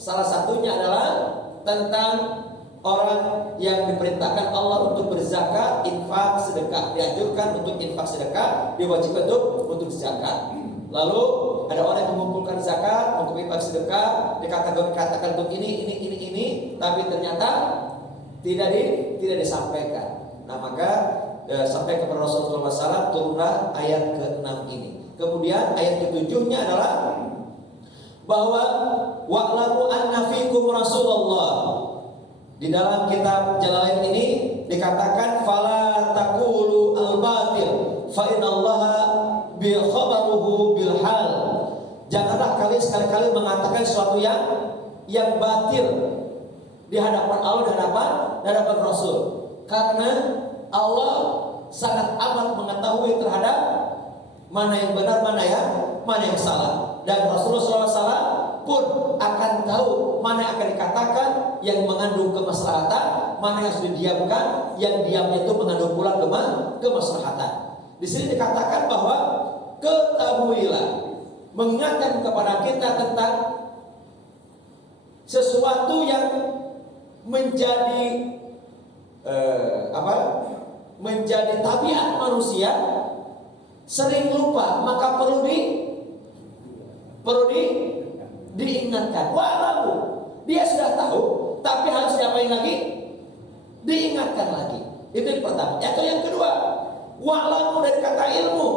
Salah satunya adalah tentang orang yang diperintahkan Allah untuk berzakat, infak, sedekah. Dianjurkan untuk infak sedekah, diwajibkan untuk zakat. Lalu ada orang yang mengumpulkan zakat, mengumpulkan sedekah, dikatakan untuk ini, tapi ternyata tidak disampaikan. Nah, maka sampai kepada Rasulullah SAW turunlah ayat ke-6 ini. Kemudian ayat ke-7-nya adalah bahwa wa'lamu anna fikum Rasulullah. Di dalam kitab Jalalain ini dikatakan fala taqulu al-batil fa innallaha bi khabaruhu bil hal. Janganlah kalian sekali-kali mengatakan sesuatu yang batil di hadapan Allah, di hadapan Rasul, karena Allah sangat amat mengetahui terhadap mana yang benar, mana yang salah, dan Rasulullah SAW pun akan tahu mana yang akan dikatakan yang mengandung kemaslahatan, mana yang sudah didiamkan, yang diamnya itu mengandung pula kemaslahatan. Di sini dikatakan bahwa ketahuilah, mengingatkan kepada kita tentang sesuatu yang menjadi menjadi tabiat manusia, sering lupa, maka perlu diingatkan. Walaupun dia sudah tahu, tapi harus diapain lagi? Diingatkan lagi. Itu yang pertama. Atau yang kedua, walaupun dari kata ilmu,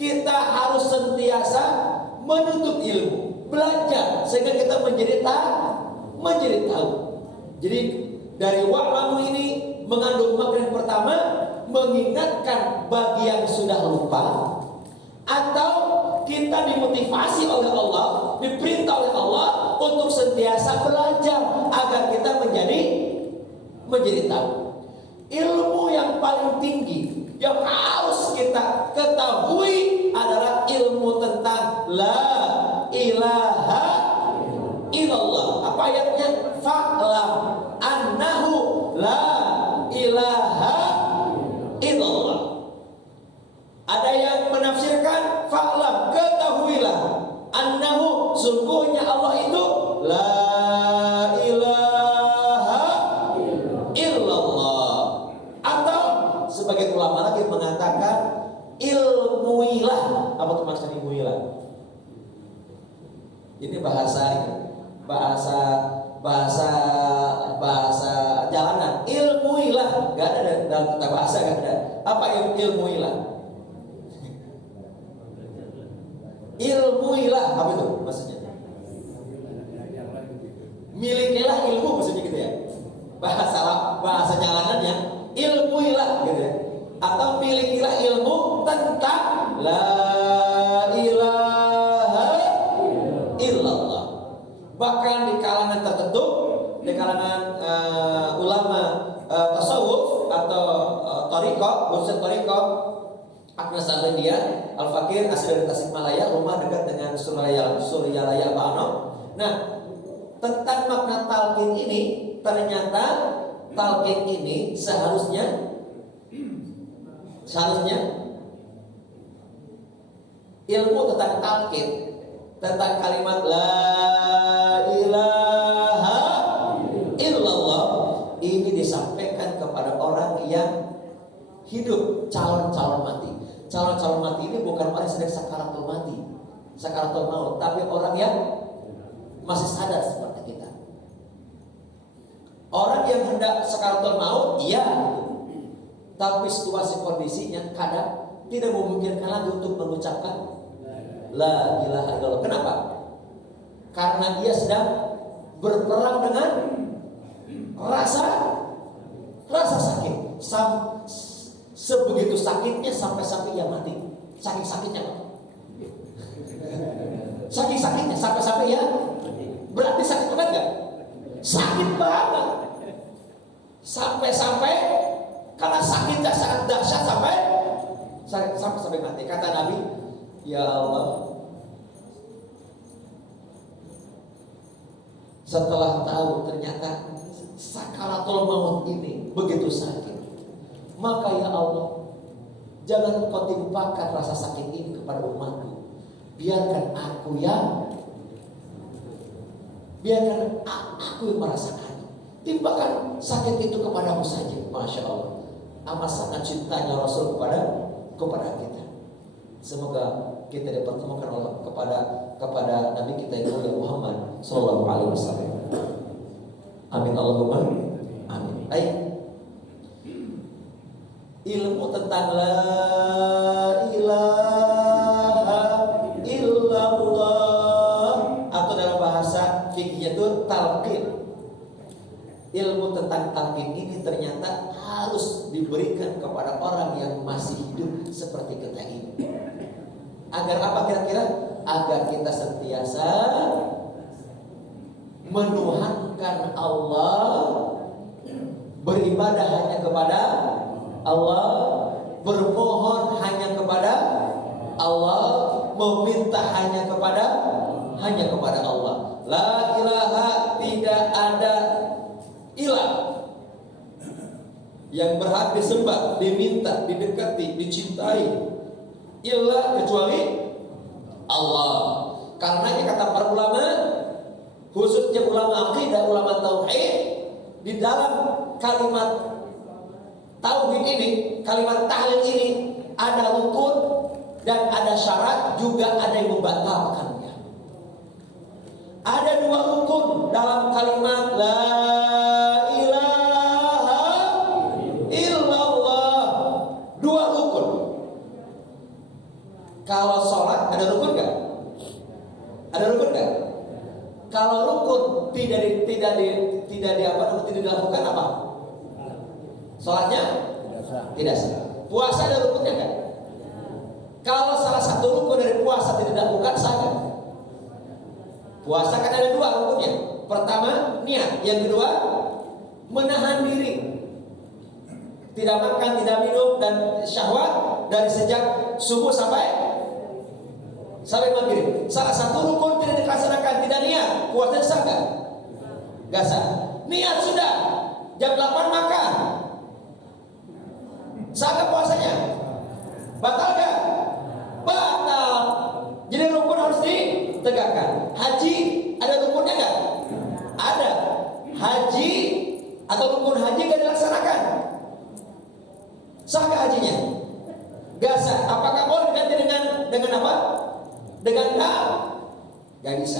kita harus sentiasa menuntut ilmu, belajar sehingga kita menjadi tahu. Jadi dari wa'lamu ini mengandung makna yang pertama, mengingatkan bagi yang sudah lupa, atau kita dimotivasi oleh Allah, diperintah oleh Allah untuk sentiasa belajar agar kita menjadi tahu. Ilmu yang paling tinggi yang harus kita ketahui adalah ilmu tentang la ilaha illallah. Ini bahasa bahasa bahasa bahasa jalanan. Ilmuilah, nggak ada dalam kata bahasa, nggak ada. Apa ilmuilah? Ilmuilah apa itu maksudnya? Milikilah ilmu maksudnya gitu ya. Bahasa jalanannya ilmuilah gitu ya. Atau milikilah ilmu tentang la ilaha illallah. Bahkan di kalangan tertentu, di kalangan ulama tasawuf atau thariqah, khususnya thariqah Agnes Al-India, Al-Fakir asli dari Tasikmalaya, rumah dekat dengan Suryalaya Bano. Nah, tentang makna talqin ini, ternyata talqin ini seharusnya ilmu tentang talqin, tentang kalimat la ilaha illallah ini disampaikan kepada orang yang hidup, calon-calon mati. Calon-calon mati ini bukan orang yang sedang sakaratul mati, sakaratul maut, tapi orang yang masih sadar seperti kita. Orang yang hendak sakaratul maut, iya, tapi situasi kondisinya kadang tidak memungkinkan lagi untuk mengucapkan la ilaha illallah. Kenapa? Karena dia sedang berperang dengan rasa sakit. Sebegitu sakitnya sampai ia mati. Saking sakitnya, sampai ya. Berarti sakit banget gak? Sakit banget. Sampai karena sakitnya sangat dahsyat sampai mati. Kata Nabi, ya Allah, setelah tahu ternyata sakaratul maut ini begitu sakit, maka ya Allah, jangan Engkau timpakan rasa sakit ini kepada umatku. Biarkan aku yang merasakan. Timpakan sakit itu kepadamu saja. Masya Allah, amat sangat cintanya Rasul kepada kita. Semoga kita dipertemukan kepada Nabi kita yang mulia Muhammad Sallallahu Alaihi Wasallam. Amin Allahumma amin. Baik. Ilmu tentang la ilaha illallah atau dalam bahasa fikihnya itu talqin. Ilmu tentang talqin ini ternyata harus diberikan kepada orang yang masih hidup seperti kita ini. Agar apa kira-kira? Agar kita sentiasa menuhankan Allah, beribadah hanya kepada Allah, bermohon hanya kepada Allah, meminta hanya kepada Allah. La ilaha, tidak ada ilah yang berhak disembah, diminta, didekati, dicintai illa kecuali Allah. Karenanya kata para ulama, khususnya ulama akidah, ulama tauhid, di dalam kalimat tauhid ini, kalimat tahlil ini ada rukun dan ada syarat, juga ada yang membatalkannya. Ada dua rukun dalam kalimat la ilaha illallah. Dua rukun. Kalau sholat ada rukun nggak? Ada rukun nggak? Kalau rukun tidak dilakukan apa? Sholatnya tidak sah. Puasa ada rukunnya nggak? Kalau salah satu rukun dari puasa tidak dilakukan, sah nggak? Puasa kan ada dua rukunnya. Pertama niat, yang kedua menahan diri, tidak makan, tidak minum dan syahwat dari sejak subuh sampai maghrib. Salah satu rukun tidak dilaksanakan, tidak niat, puasa sah nggak? Nggak sah. Niat sudah, jam 8 makan, sah nggak puasanya? Batal nggak? Batal. Jadi rukun harus ditegakkan. Haji ada rukunnya nggak? Ada. Haji atau rukun haji nggak dilaksanakan, sah nggak hajinya? Nggak sah. Apakah boleh diganti dengan apa? Dengan nggak bisa.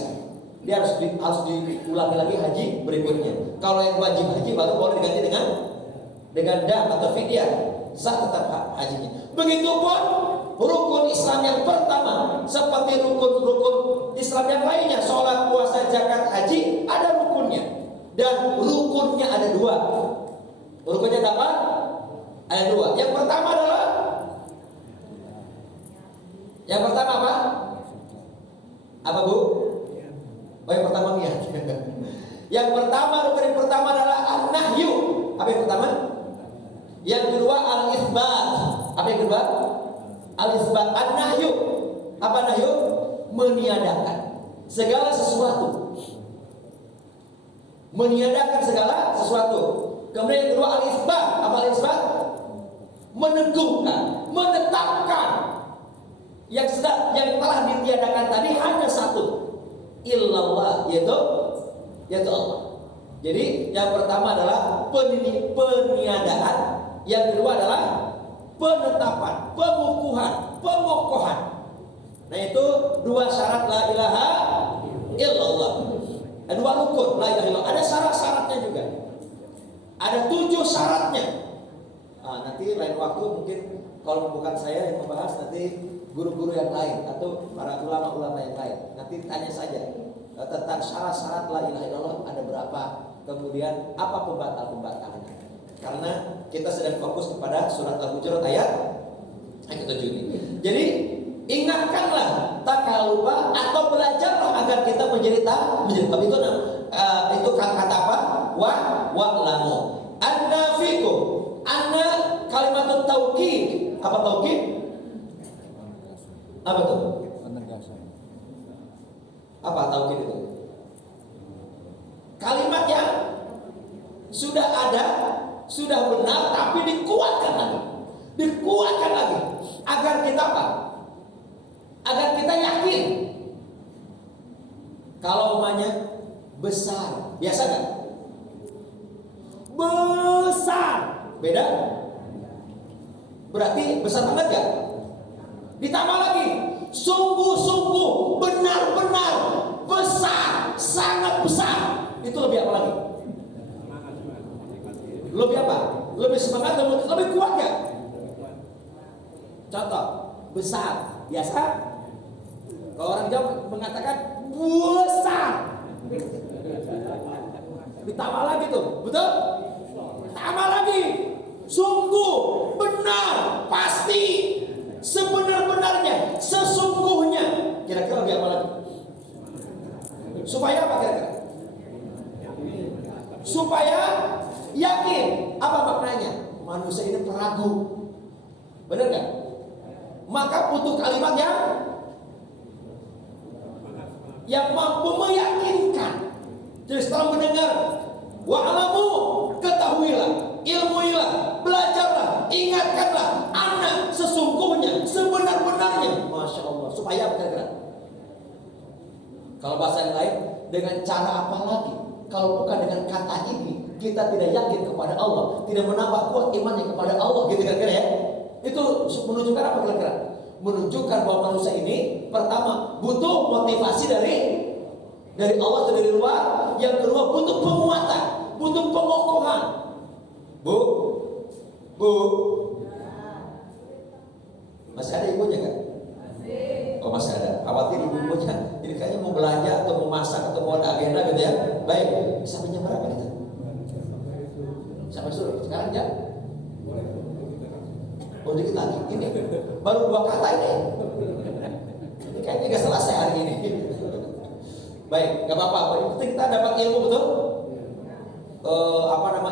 dia harus diulangi lagi haji berikutnya. Kalau yang wajib haji baru boleh diganti dengan dam atau fidyah, sah tetap hajinya. Begitupun rukun Islam yang pertama, seperti rukun-rukun Islam yang lainnya, sholat, puasa, zakat, haji, ada rukunnya. Dan rukunnya ada dua. Rukunnya apa? Ada dua. Yang pertama adalah apa? Apa Bu? Oh, yang pertama niat. Yang pertama, rukun yang pertama adalah an-nahyu. Apa yang pertama? Yang kedua al-itsbat. Apa yang kedua? Al-itsbat. An-nahyu. Apa nahyu? Meniadakan segala sesuatu. Meniadakan segala sesuatu. Kemudian yang kedua al-itsbat. Apa al-itsbat? Meneguhkan, menetapkan. Yang telah ditiadakan tadi hanya satu, illallah, yaitu Allah. Jadi yang pertama adalah peniadaan, yang kedua adalah penetapan, pengukuhan. Nah itu dua syarat la ilaha illallah. Dua rukun la ilaha illallah. Ada syarat-syaratnya juga. Ada 7 syaratnya. Nanti lain waktu mungkin kalau bukan saya yang membahas, nanti guru-guru yang lain atau para ulama-ulama yang lain nanti tanya saja tentang syarat-syarat la ilaha illallah ada berapa, kemudian apa pembatal-pembatalnya. Karena kita sedang fokus kepada surat Al-Hujurat ayat 7 ini. Jadi ingatkanlah, tak kalah lupa atau belajarlah agar kita menjadi itu kata apa? Wa'lamu anna fikum, anna kalimat taukid. Apa taukid? Apa tuh? Penegasan. Apa taukid itu? Kalimat yang sudah ada, sudah benar, tapi dikuatkan lagi agar kita apa? Agar kita yakin. Kalau umpamanya besar, biasa nggak? Besar, beda? Berarti besar banget nggak? Ditambah lagi, sungguh-sungguh, benar-benar besar, sangat besar. Itu lebih apa lagi? Lebih apa? Lebih semangat, lebih kuat gak? Contoh, besar, biasa. Kalau orang Jawa mengatakan besar, ditambah lagi tuh, betul? Tambah lagi, sungguh, benar, pasti, sebenar-benarnya, sesungguhnya. Kira-kira lebih apa lagi? Supaya apa kira-kira? Supaya yakin. Apa maknanya? Manusia ini peragu, benar gak? Maka butuh kalimat yang mampu meyakinkan. Jadi setelah mendengar wa'lamu, ketahuilah, ilmuilah, belajarlah, ingatkanlah, anak sesungguhnya, sebenar-benarnya. Masya Allah. Supaya apa kira-kira? Kalau bahasa yang lain, dengan cara apa lagi? Kalau bukan dengan kata ini, kita tidak yakin kepada Allah, tidak menambah kuat imannya kepada Allah, gitu kira-kira ya. Itu menunjukkan apa kira-kira? Menunjukkan bahwa manusia ini pertama butuh motivasi dari Allah atau dari luar. Yang kedua butuh penguatan, butuh pengokohan. Bu, masih ada ibunya kan? Oh masih ada. Khawatir ibu-ibunya ini kayaknya mau belanja atau mau masak atau mau ada agenda gitu ya. Baik, sampai jam berapa kita? Sampai suruh sekarang jam? Oh dikit lagi. Ini baru 2 kata ini. Ini kayaknya gak selesai hari ini. Baik, gak apa-apa. Yang penting kita dapat ilmu, betul?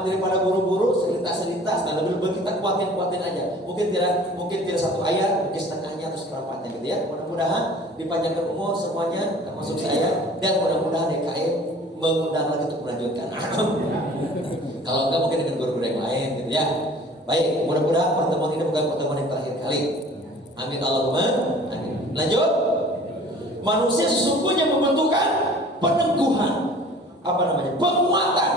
Daripada guru-guru selintas, nah lebih kita kuatin aja. Mungkin tidak 1 ayat, mungkin setengahnya atau seperempatnya gitu ya. Mudah-mudahan dipanjangkan umur semuanya, termasuk saya, dan mudah-mudahan DKM mengundang lagi untuk melanjutkan. Kalau enggak mungkin dengan guru-guru yang lain gitu ya. Baik, mudah-mudahan pertemuan ini bukan pertemuan yang terakhir kali. Amin Allahumma amin. Lanjut. Manusia sesungguhnya membutuhkan peneguhan, penguatan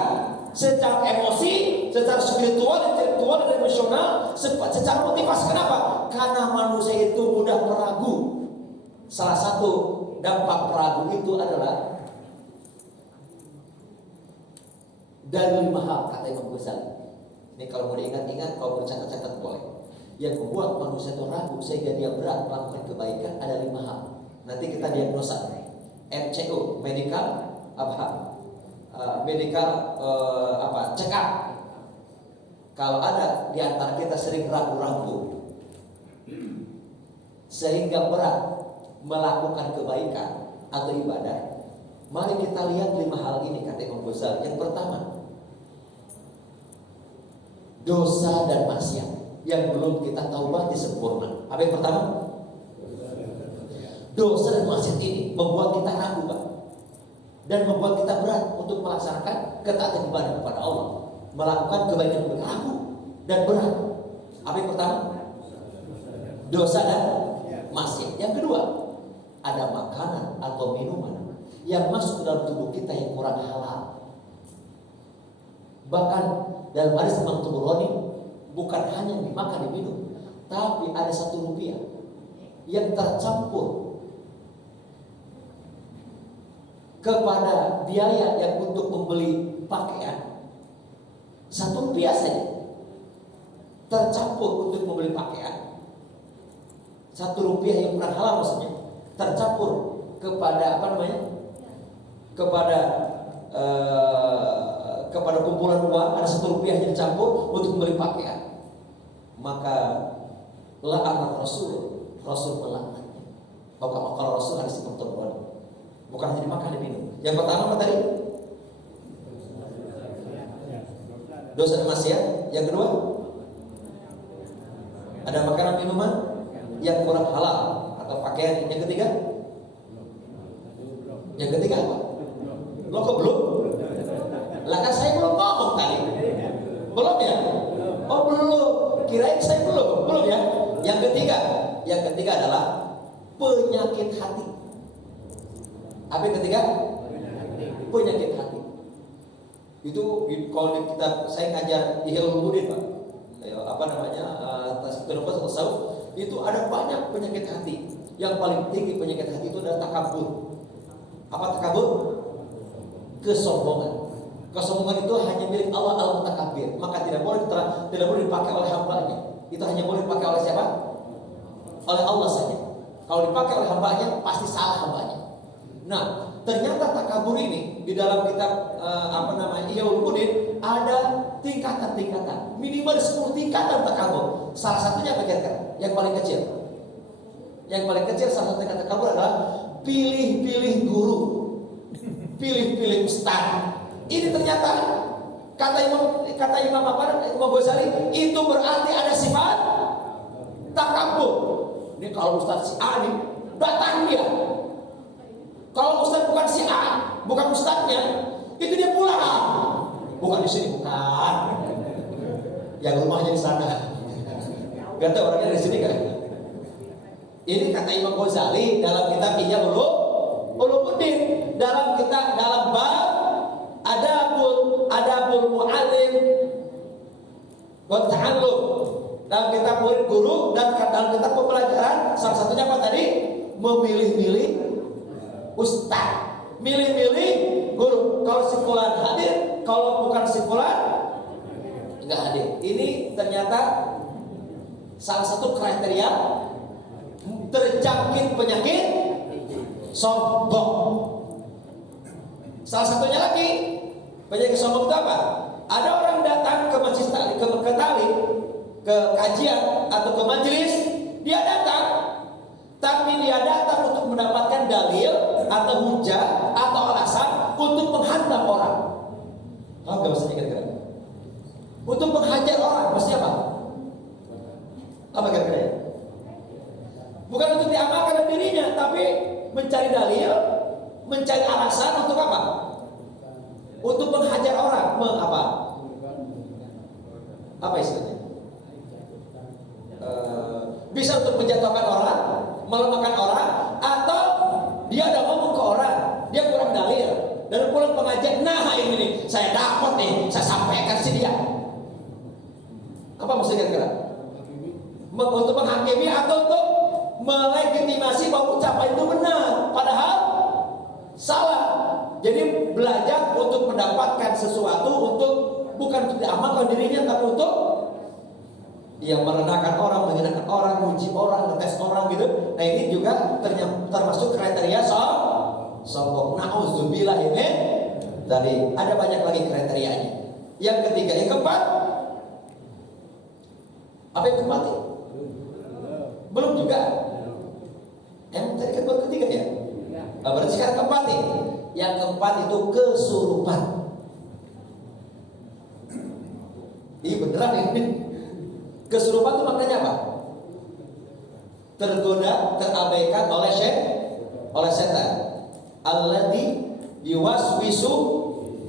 secara emosi, secara spiritual, intelektual, dan emosional, secara motivasi. Kenapa? Karena manusia itu mudah meragu. Salah satu dampak peragu itu adalah dari 5 hal, kata Imam Ghazali. Ini kalau mau diingat-ingat, kalau bercatat-catat boleh. Yang membuat manusia itu ragu sehingga dia berat melakukan kebaikan ada 5 hal. Nanti kita diagnosa. MCU, medical check up. Kalau ada di antara kita sering ragu-ragu sehingga berat melakukan kebaikan atau ibadah, mari kita lihat 5 hal ini, kata Imam Ghazali. Yang pertama, dosa dan maksiat yang belum kita taubati sempurna. Apa yang pertama? Dosa dan maksiat ini membuat kita ragu, Pak, dan membuat kita berat untuk melaksanakan ketaatan ibadah kepada Allah, melakukan kebaikan yang ragu dan berat. Apa yang pertama? Dosa dan maksiat. Yang kedua, ada makanan atau minuman yang masuk dalam tubuh kita yang kurang halal. Bahkan dalam hadis Imam Tabrani, bukan hanya dimakan diminum, tapi ada 1 rupiah yang tercampur kepada biaya yang untuk membeli pakaian. 1 rupiah saja tercampur untuk membeli pakaian. 1 rupiah yang kurang halal maksudnya tercampur kepada kepada kumpulan uang, ada 1 rupiah yang dicampur untuk membeli pakaian. Maka la'anat Rasul melaknatnya. Kalau Rasul hadis Imam Tabrani. Bukan hanya dimakan diminum. Yang pertama apa tadi? Dosa dan maksiat. Yang kedua, ada makanan minuman yang kurang halal atau pakaian. Yang ketiga? Yang ketiga apa? Lo kok belum? Lah kan saya belum ngomong tadi. Belum ya? Oh belum. Kirain saya belum ya. Yang ketiga adalah penyakit hati. Apa yang ketiga? Penyakit hati. Itu kalau di kitab saya ngajar Ihya Ulumuddin, Pak. Tasawuf itu ada banyak penyakit hati. Yang paling tinggi penyakit hati itu adalah takabur. Apa takabur? Kesombongan. Kesombongan itu hanya milik Allah Al-Mutakabbir, maka tidak boleh dipakai oleh hambanya. Itu hanya boleh dipakai oleh siapa? Oleh Allah saja. Kalau dipakai oleh hambanya, pasti salah hambanya. Nah, ternyata takabur ini di dalam kitab Ihya Ulumuddin ada tingkatan-tingkatan, minimal 10 tingkatan takabur. Salah satunya apa kira-kira? Yang paling kecil. Yang paling kecil salah satu tingkatan takabur adalah pilih-pilih guru, pilih-pilih ustaz. Ini ternyata kata Imam Ghazali itu berarti ada sifat takabur. Ini kalau ustaz si A ini datang dia. Kalau ustaz bukan si A, bukan ustaznya, itu dia pulang. Bukan di sini, bukan. Yang rumahnya di sana. Gak tahu orangnya dari sini kan? Ini kata Imam Ghazali dalam kitab Ihya Ulumuddin, dalam bab adabul mu'allim wa ta'allum, dalam kitab murid guru dan dalam kitab pembelajaran. Salah satunya apa tadi? Memilih-milih ustaz, milih-milih guru. Kalau si fulan hadir, kalau bukan si fulan enggak hadir. Ini ternyata salah satu kriteria terjangkit penyakit sombong. Salah satunya lagi penyakit sombong itu apa? Ada orang datang ke masjid ke talim, ke kajian atau ke majelis, dia datang, tapi dia datang untuk mendapatkan dalil atau hujah atau alasan untuk menghantam orang. Paham gak maksudnya kira-kira? Untuk menghajar orang, maksudnya apa? Apa kira-kira ya? Bukan untuk diamalkan oleh dirinya, tapi mencari dalil, mencari alasan untuk apa? Untuk menghajar orang, apa istilahnya? Bisa untuk menjatuhkan orang, melemahkan orang, atau dia ada ngomong ke orang, dia kurang dalil, dan pulang pengajian, nah ini nih, saya dapat nih, saya sampaikan sih dia. Apa maksudnya kira-kira? Untuk menghakimi atau untuk melegitimasi bahwa ucapan itu benar, padahal salah. Jadi belajar untuk mendapatkan sesuatu untuk bukan untuk diamalkan dirinya, tapi untuk yang merendahkan orang, menghinakan orang, menguji orang, ngetes orang gitu. Nah ini juga termasuk kriteria sombong. Nauzubillah ini dari ada banyak lagi kriterianya. Yang ketiga, yang keempat, apa yang keempat? Belum juga. Yang tadi kan baru ketiga ya. Nah, berarti sekarang keempat nih. Yang keempat itu kesurupan. Iya beneran ini. Kesurupan itu maknanya apa? Tergoda, terabaikan oleh setan. Alladzi yuwaswisu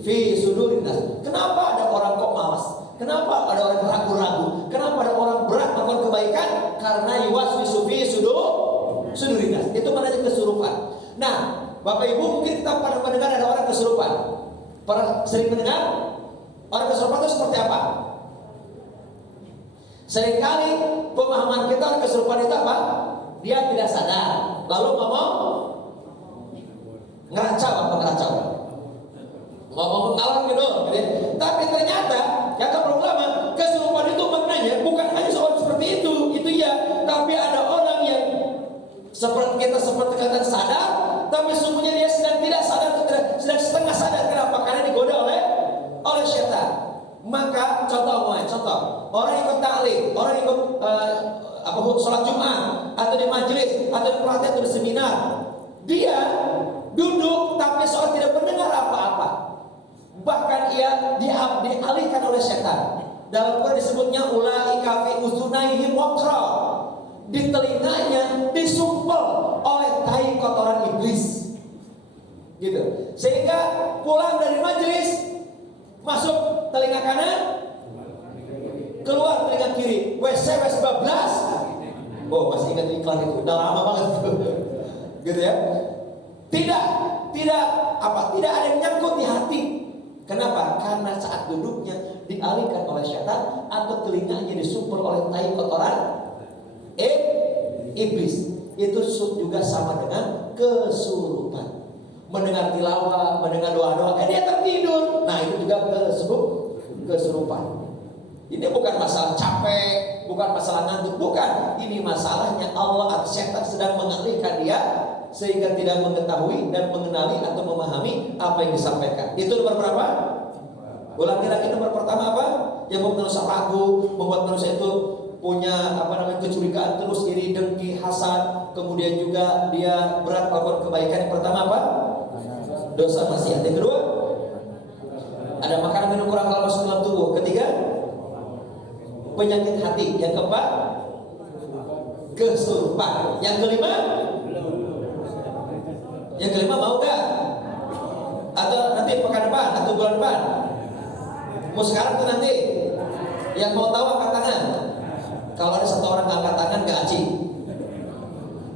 fi sudurin nas. Kenapa ada orang kok malas? Kenapa ada orang ragu-ragu? Kenapa ada orang berat melakukan kebaikan? Karena yuwaswisu fi sudurin nas. Itu maknanya kesurupan. Nah, Bapak Ibu mungkin kita pernah mendengar ada orang kesurupan. Pernah sering mendengar? Orang kesurupan itu seperti apa? Seringkali pemahaman kita orang kesurupan itu apa? Dia tidak sadar, lalu ngomong ngeracau, ngomong ngalor gitu. Tapi ternyata kata para ulama, kesurupan itu maknanya bukan hanya seorang seperti itu ya, tapi ada orang yang seperti kita kata sadar, tapi sesungguhnya dia sedang tidak sadar, sedang setengah sadar. Kenapa? Karena digoda oleh setan. Maka contoh orang ikut taklim, orang ikut sholat Jumat atau di majelis atau di pelatihan atau di seminar, dia duduk tapi seorang tidak mendengar apa-apa, bahkan ia dialihkan oleh setan. Dalam Quran disebutnya ulaika fi uzunaihim waqra, di telinganya disumpel oleh tai kotoran iblis, gitu. Sehingga pulang dari majelis masuk telinga kanan, keluar telinga kiri. WC bablas. Oh, masih ingat iklan itu? Udah lama banget gitu ya. Tidak ada yang nyangkut di hati. Kenapa? Karena saat duduknya dialihkan oleh setan atau telinganya disumpel oleh tai kotoran iblis. Itu juga sama dengan kesurupan. Mendengar tilawah, mendengar doa-doa, dia tertidur. Nah itu juga kesurupan. Ini bukan masalah capek, bukan masalah ngantuk, bukan. Ini masalahnya Allah atau setan sedang mengalihkan dia sehingga tidak mengetahui dan mengenali atau memahami apa yang disampaikan. Itu nomor berapa? Ulangi lagi, nomor pertama apa? Yang membuat manusia ragu, membuat manusia itu punya kecurigaan terus, iri, dengki, hasad. Kemudian juga dia berat melakukan kebaikan. Yang pertama apa? Dosa maksiat. Yang kedua, ada makanan minum kurang halal masuk dalam tubuh. Ketiga, penyakit hati. Yang keempat, kesurupan. Yang kelima mau gak? Atau nanti pekan depan atau bulan depan? Mau sekarang tuh nanti? Yang mau tahu angkat tangan. Kalau ada satu orang angkat tangan gak aci.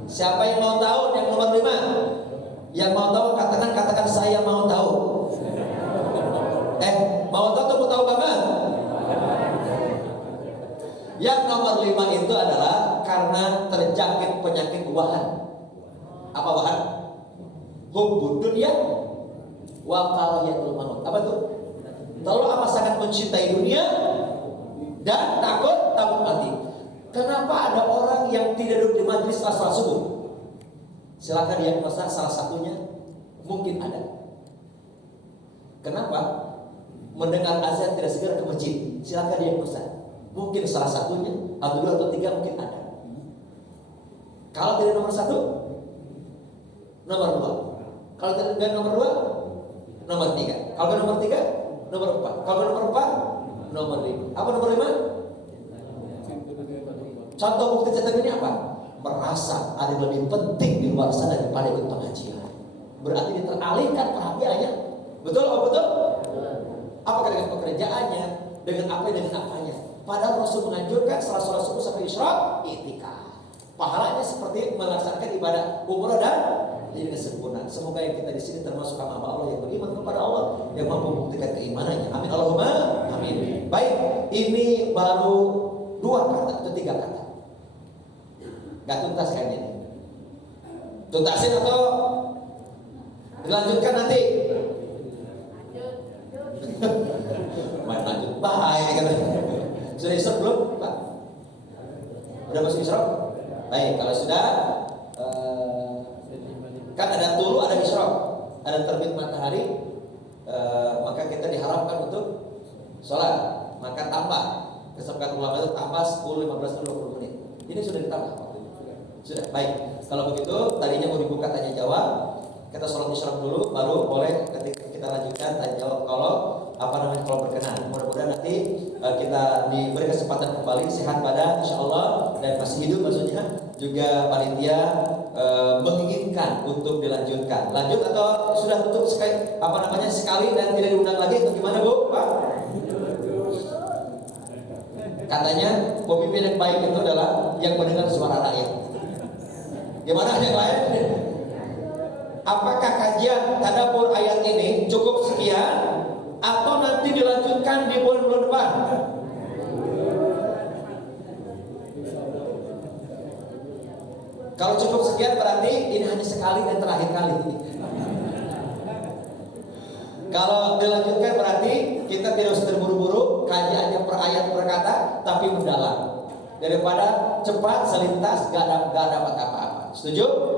Siapa yang mau tahu? Yang nomor 5. Yang mau tahu angkat tangan, katakan saya mau tahu. Mau tahu atau mau tahu banget? Yang nomor 5 itu adalah karena terjangkit penyakit wahan. Apa wahan? Hubbud dunya wa karahiyatul maut. Apa tuh? Terlalu amat sangat mencintai dunia dan takut mati. Kenapa ada orang yang tidak duduk di majelis setelah salat subuh? Silakan diagnosa salah satunya, mungkin ada. Kenapa? Mendengar azan tidak segera ke masjid. Silakan diagnosa. Mungkin salah satunya, atau 2 atau 3 mungkin ada. Kalau tidak nomor 1, nomor 2. Kalau tidak nomor 2, nomor 3. Kalau nomor 3, nomor 4. Kalau nomor 4, nomor 5. Apa nomor 5? Contoh bukti setan ini apa? Merasa ada yang lebih penting di luar sana daripada ikut pengajian. Berarti dia teralihkan perhatiannya. Betul apa betul? Apakah dengan pekerjaannya, dengan apanya? Padahal Rasul menganjurkan setelah sholat subuh sampai isyraq i'tikaf. Pahalanya seperti melaksanakan ibadah umrah dan jadi kesempurnaan. Semoga yang kita di sini termasuk hamba Allah yang beriman kepada Allah, yang mampu membuktikan keimanannya. Amin Allahumma amin. Baik, ini baru 2 kata atau 3 kata. Gak tuntas kayaknya. Tuntasin atau dilanjutkan nanti? Sudah isyraq belum, Pak? Udah masuk isyraq? Baik, kalau sudah kan ada tulu, ada isyraq, ada terbit matahari, maka kita diharapkan untuk sholat. Maka tambah, kesepakatan ulama itu tambah 10, 15, 20 menit. Ini sudah ditambah waktu itu. Sudah, baik. Kalau begitu, tadinya mau dibuka tanya jawab. Kita sholat isyraq dulu, baru boleh ketika kita lanjutkan tanya jawab kalau berkenan. Mudah-mudahan nanti kita diberi kesempatan kembali sehat badan insyaallah dan masih hidup maksudnya, juga panitia menginginkan untuk dilanjutkan. Lanjut atau sudah tutup sekali dan tidak diundang lagi atau gimana, Bu? Pak? Katanya pemimpin yang baik itu adalah yang mendengar suara rakyat. Gimana yang lain? Apakah kajian tadabbur ayat ini cukup sekian atau nanti dilanjutkan di bulan-bulan depan? Kalau cukup sekian berarti ini hanya sekali dan terakhir kali. Kalau dilanjutkan berarti kita tidak usah terburu-buru, kajiannya per ayat per kata, tapi mendalam. Daripada cepat selintas gak dapat apa-apa. Setuju?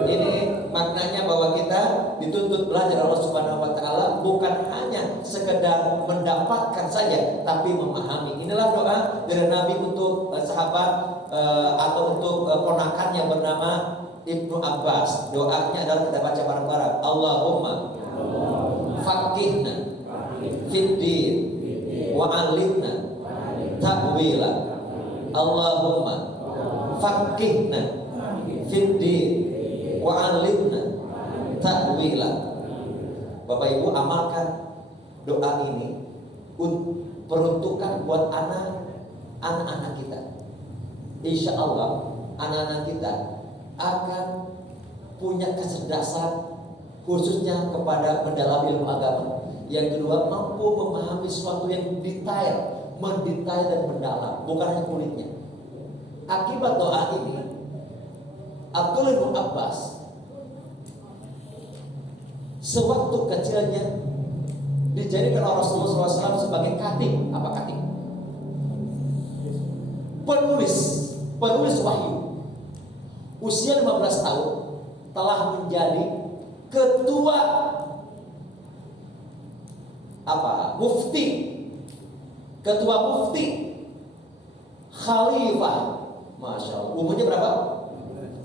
Ini maknanya bahwa kita dituntut belajar Allah Subhanahu wa taala bukan hanya sekedar mendapatkan saja, tapi memahami. Inilah doa dari Nabi untuk sahabat atau untuk ponakan yang bernama Ibnu Abbas. Doanya adalah kita baca bareng-bareng. Allahumma faqihna fiddin wa 'allimna ta'wila. Allahumma faqihna fiddin wa 'allimna ta'wila. Bapak Ibu, amalkan doa ini, peruntukan buat anak-anak kita. Insya Allah anak-anak kita akan punya kecerdasan khususnya kepada mendalami ilmu agama. Yang kedua, mampu memahami sesuatu yang detail, mendetail dan mendalam, bukan hanya kulitnya. Akibat doa ini, Abdullah bin Abbas sewaktu kecilnya dijadikan oleh Rasulullah SAW sebagai katib. Apa katib? Penulis wahyu. Usia 15 tahun telah menjadi ketua mufti, ketua mufti, khalifah. Masya Allah. Umurnya berapa?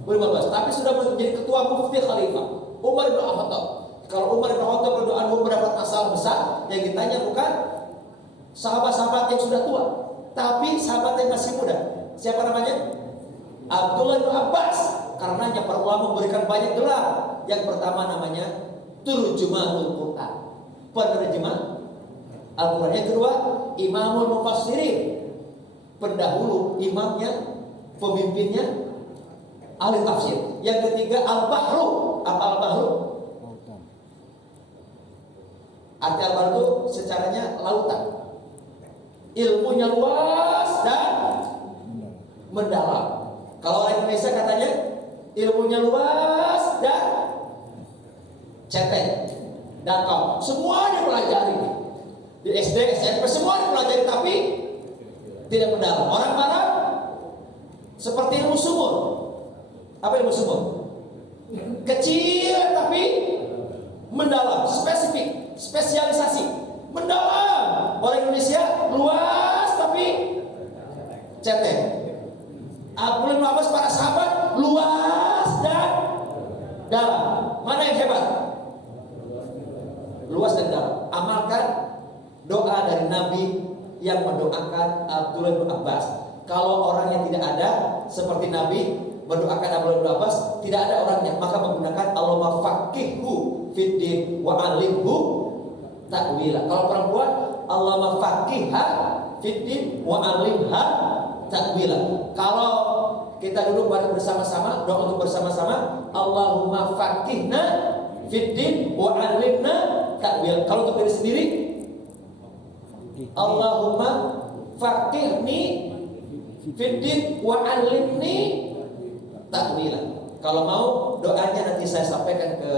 15. Tapi sudah menjadi ketua mufti khalifah Umar bin Khattab. Kalau Umar bin Khattab berdoa mendapat masalah besar, yang ditanya bukan sahabat-sahabat yang sudah tua, tapi sahabat yang masih muda. Siapa namanya? Abdullah bin Abbas. Karenanya para ulama memberikan banyak gelar. Yang pertama namanya Turjumanul Quran, penerjemah Al-Quran. Yang kedua Imamul Mufassirin, pendahulu, imamnya, pemimpinnya, ahli tafsir. Yang ketiga Al-Bahru. Apa Al-Bahru? Arti Al-Bahru itu secaranya lautan. Ilmunya luas dan mendalam. Kalau orang Indonesia katanya ilmunya luas dan cetek, dangkal. Semua dipelajari di SD, SMP, semua dipelajari, tapi tidak mendalam. Orang Barat seperti ilmu sumur. Apa ilmu sumur? Kecil tapi mendalam, spesifik, spesialisasi, mendalam. Orang Indonesia luas tapi cetek. Abdullah bin Abbas para sahabat luas dan dalam. Mana yang hebat? Luas dan dalam. Amalkan doa dari Nabi yang mendoakan Abdullah bin Abbas. Kalau orang yang tidak ada seperti Nabi mendoakan Abdullah bin Abbas, tidak ada orangnya, maka menggunakan Allahumma faqihhu fiddin wa 'allimhu ta'wila. Kalau perempuan, Allahumma faqihha fiddin wa 'allimha ta'wila. Kalau kita duduk bareng bersama-sama, doa untuk bersama-sama, Allahumma faqihna fiddin wa 'allimna ta'wila. Kalau untuk diri sendiri, Allahumma faqihni fiddin wa 'allimni ta'wila. Kalau mau doanya nanti saya sampaikan ke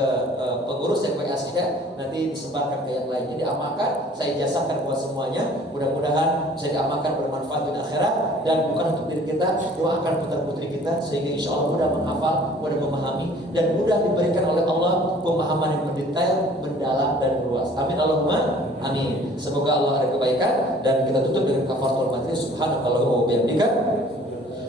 pengurus dan WA saya, nanti disebarkan ke yang lain. Jadi amalkan, saya jasakan buat semuanya. Mudah-mudahan saya diamalkan bermanfaat di akhirat dan bukan untuk diri kita, doakan putra putri kita sehingga insya Allah mudah menghafal, mudah memahami dan mudah diberikan oleh Allah pemahaman yang mendetail, mendalam dan luas. Amin Allahumma amin. Semoga Allah ada kebaikan dan kita tutup dengan kafaratul majlis. Subhanakallahumma wa bihamdika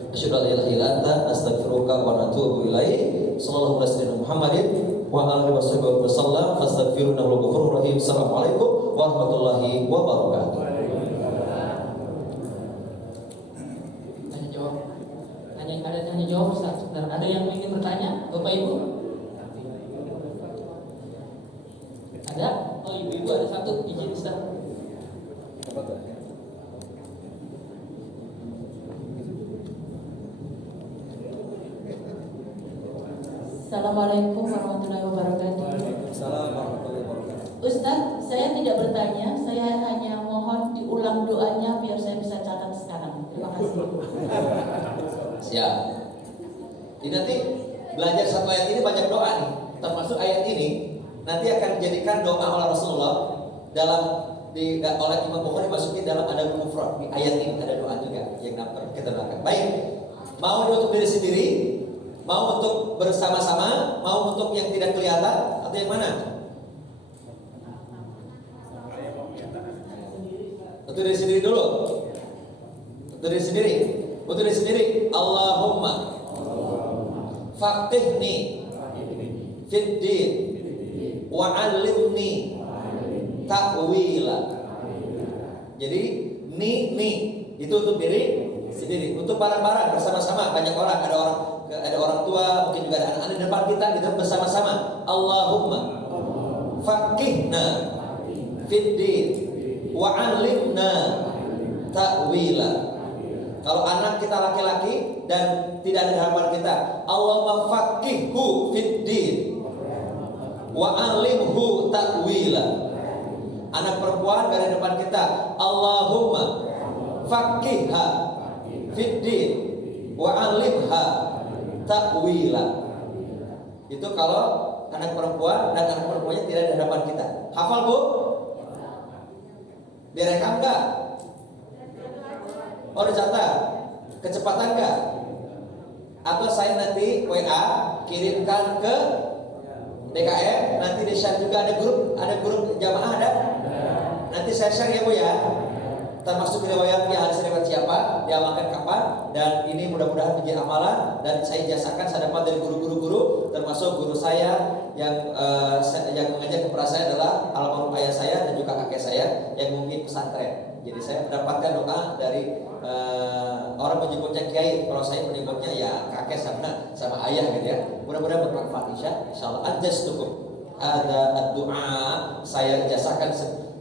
asyhadu an la ilaha illa anta astaghfiruka wa atubu ilaik. Sallallahu alaihi wasallam Muhammadin wa alihi wasallam fastaghfirunahu ghafurur rahim. Assalamualaikum warahmatullahi wabarakatuh. Tanya jawab. Ada tanya jawab Ustaz. Sebentar. Ada yang ingin bertanya, Bapak Ibu? Ada? Oh, ibu-ibu ada satu, izin Ustaz. Apa tuh? Assalamualaikum warahmatullahi wabarakatuh. Waalaikumsalam warahmatullahi wabarakatuh. Ustaz, saya tidak bertanya, saya hanya mohon diulang doanya biar saya bisa catat sekarang. Terima kasih. Siap. Jadi nanti belajar satu ayat ini banyak doa nih. Termasuk ayat ini nanti akan dijadikan doa oleh Rasulullah dalam oleh Imam Bukhari masukin dalam Adabul Mufrad. Di ayat ini ada doa juga yang kita doakan. Baik. Mau untuk diri sendiri, mau untuk bersama-sama, mau untuk yang tidak kelihatan atau yang mana? Untuk diri sendiri dulu. Untuk diri sendiri. Untuk diri sendiri. Allahumma faqihni fid din wa 'allimni ta'wila. Jadi ni itu untuk diri sendiri. Untuk barang-barang bersama-sama, banyak orang, ada orang tua, mungkin juga ada anak-anak di depan kita gitu bersama-sama. Allahumma faqihna fid din wa 'allimna ta'wila. Kalau anak kita laki-laki dan tidak ada di hadapan kita, Allahumma faqihhu fid din wa 'allimhu ta'wila. Anak perempuan dari depan kita, Allahumma faqihha fid din wa 'allimha ta'wila. Itu kalau anak perempuan dan anak perempuannya tidak ada di hadapan kita. Hafal Bu? Direkam enggak? Oh, dicatat. Kecepatan enggak? Atau saya nanti WA kirimkan ke DKM, nanti di share juga ada grup jamaah ada. Nanti saya share ya Bu ya. Termasuk riwayatnya hadis riwayat siapa, diamalkan kapan, dan ini mudah-mudahan menjadi amalan dan saya jasakan saya dapat dari guru-guru, termasuk guru saya yang mengajar kepada saya adalah almarhum ayah saya dan juga kakek saya yang mungkin pesantren. Jadi saya mendapatkan doa dari orang menyebutnya kiai, kalau saya menyebutnya ya kakek sama ayah gitu ya. Mudah-mudahan bermanfaat insyaallah. Anjas cukup ada doa saya jasakan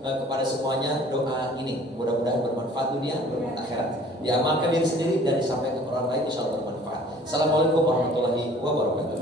kepada semuanya doa ini. Mudah-mudahan bermanfaat dunia, bermanfaat akhirat. Diamalkan diri sendiri dan disampaikan ke orang lain insyaallah bermanfaat. Assalamualaikum warahmatullahi wabarakatuh.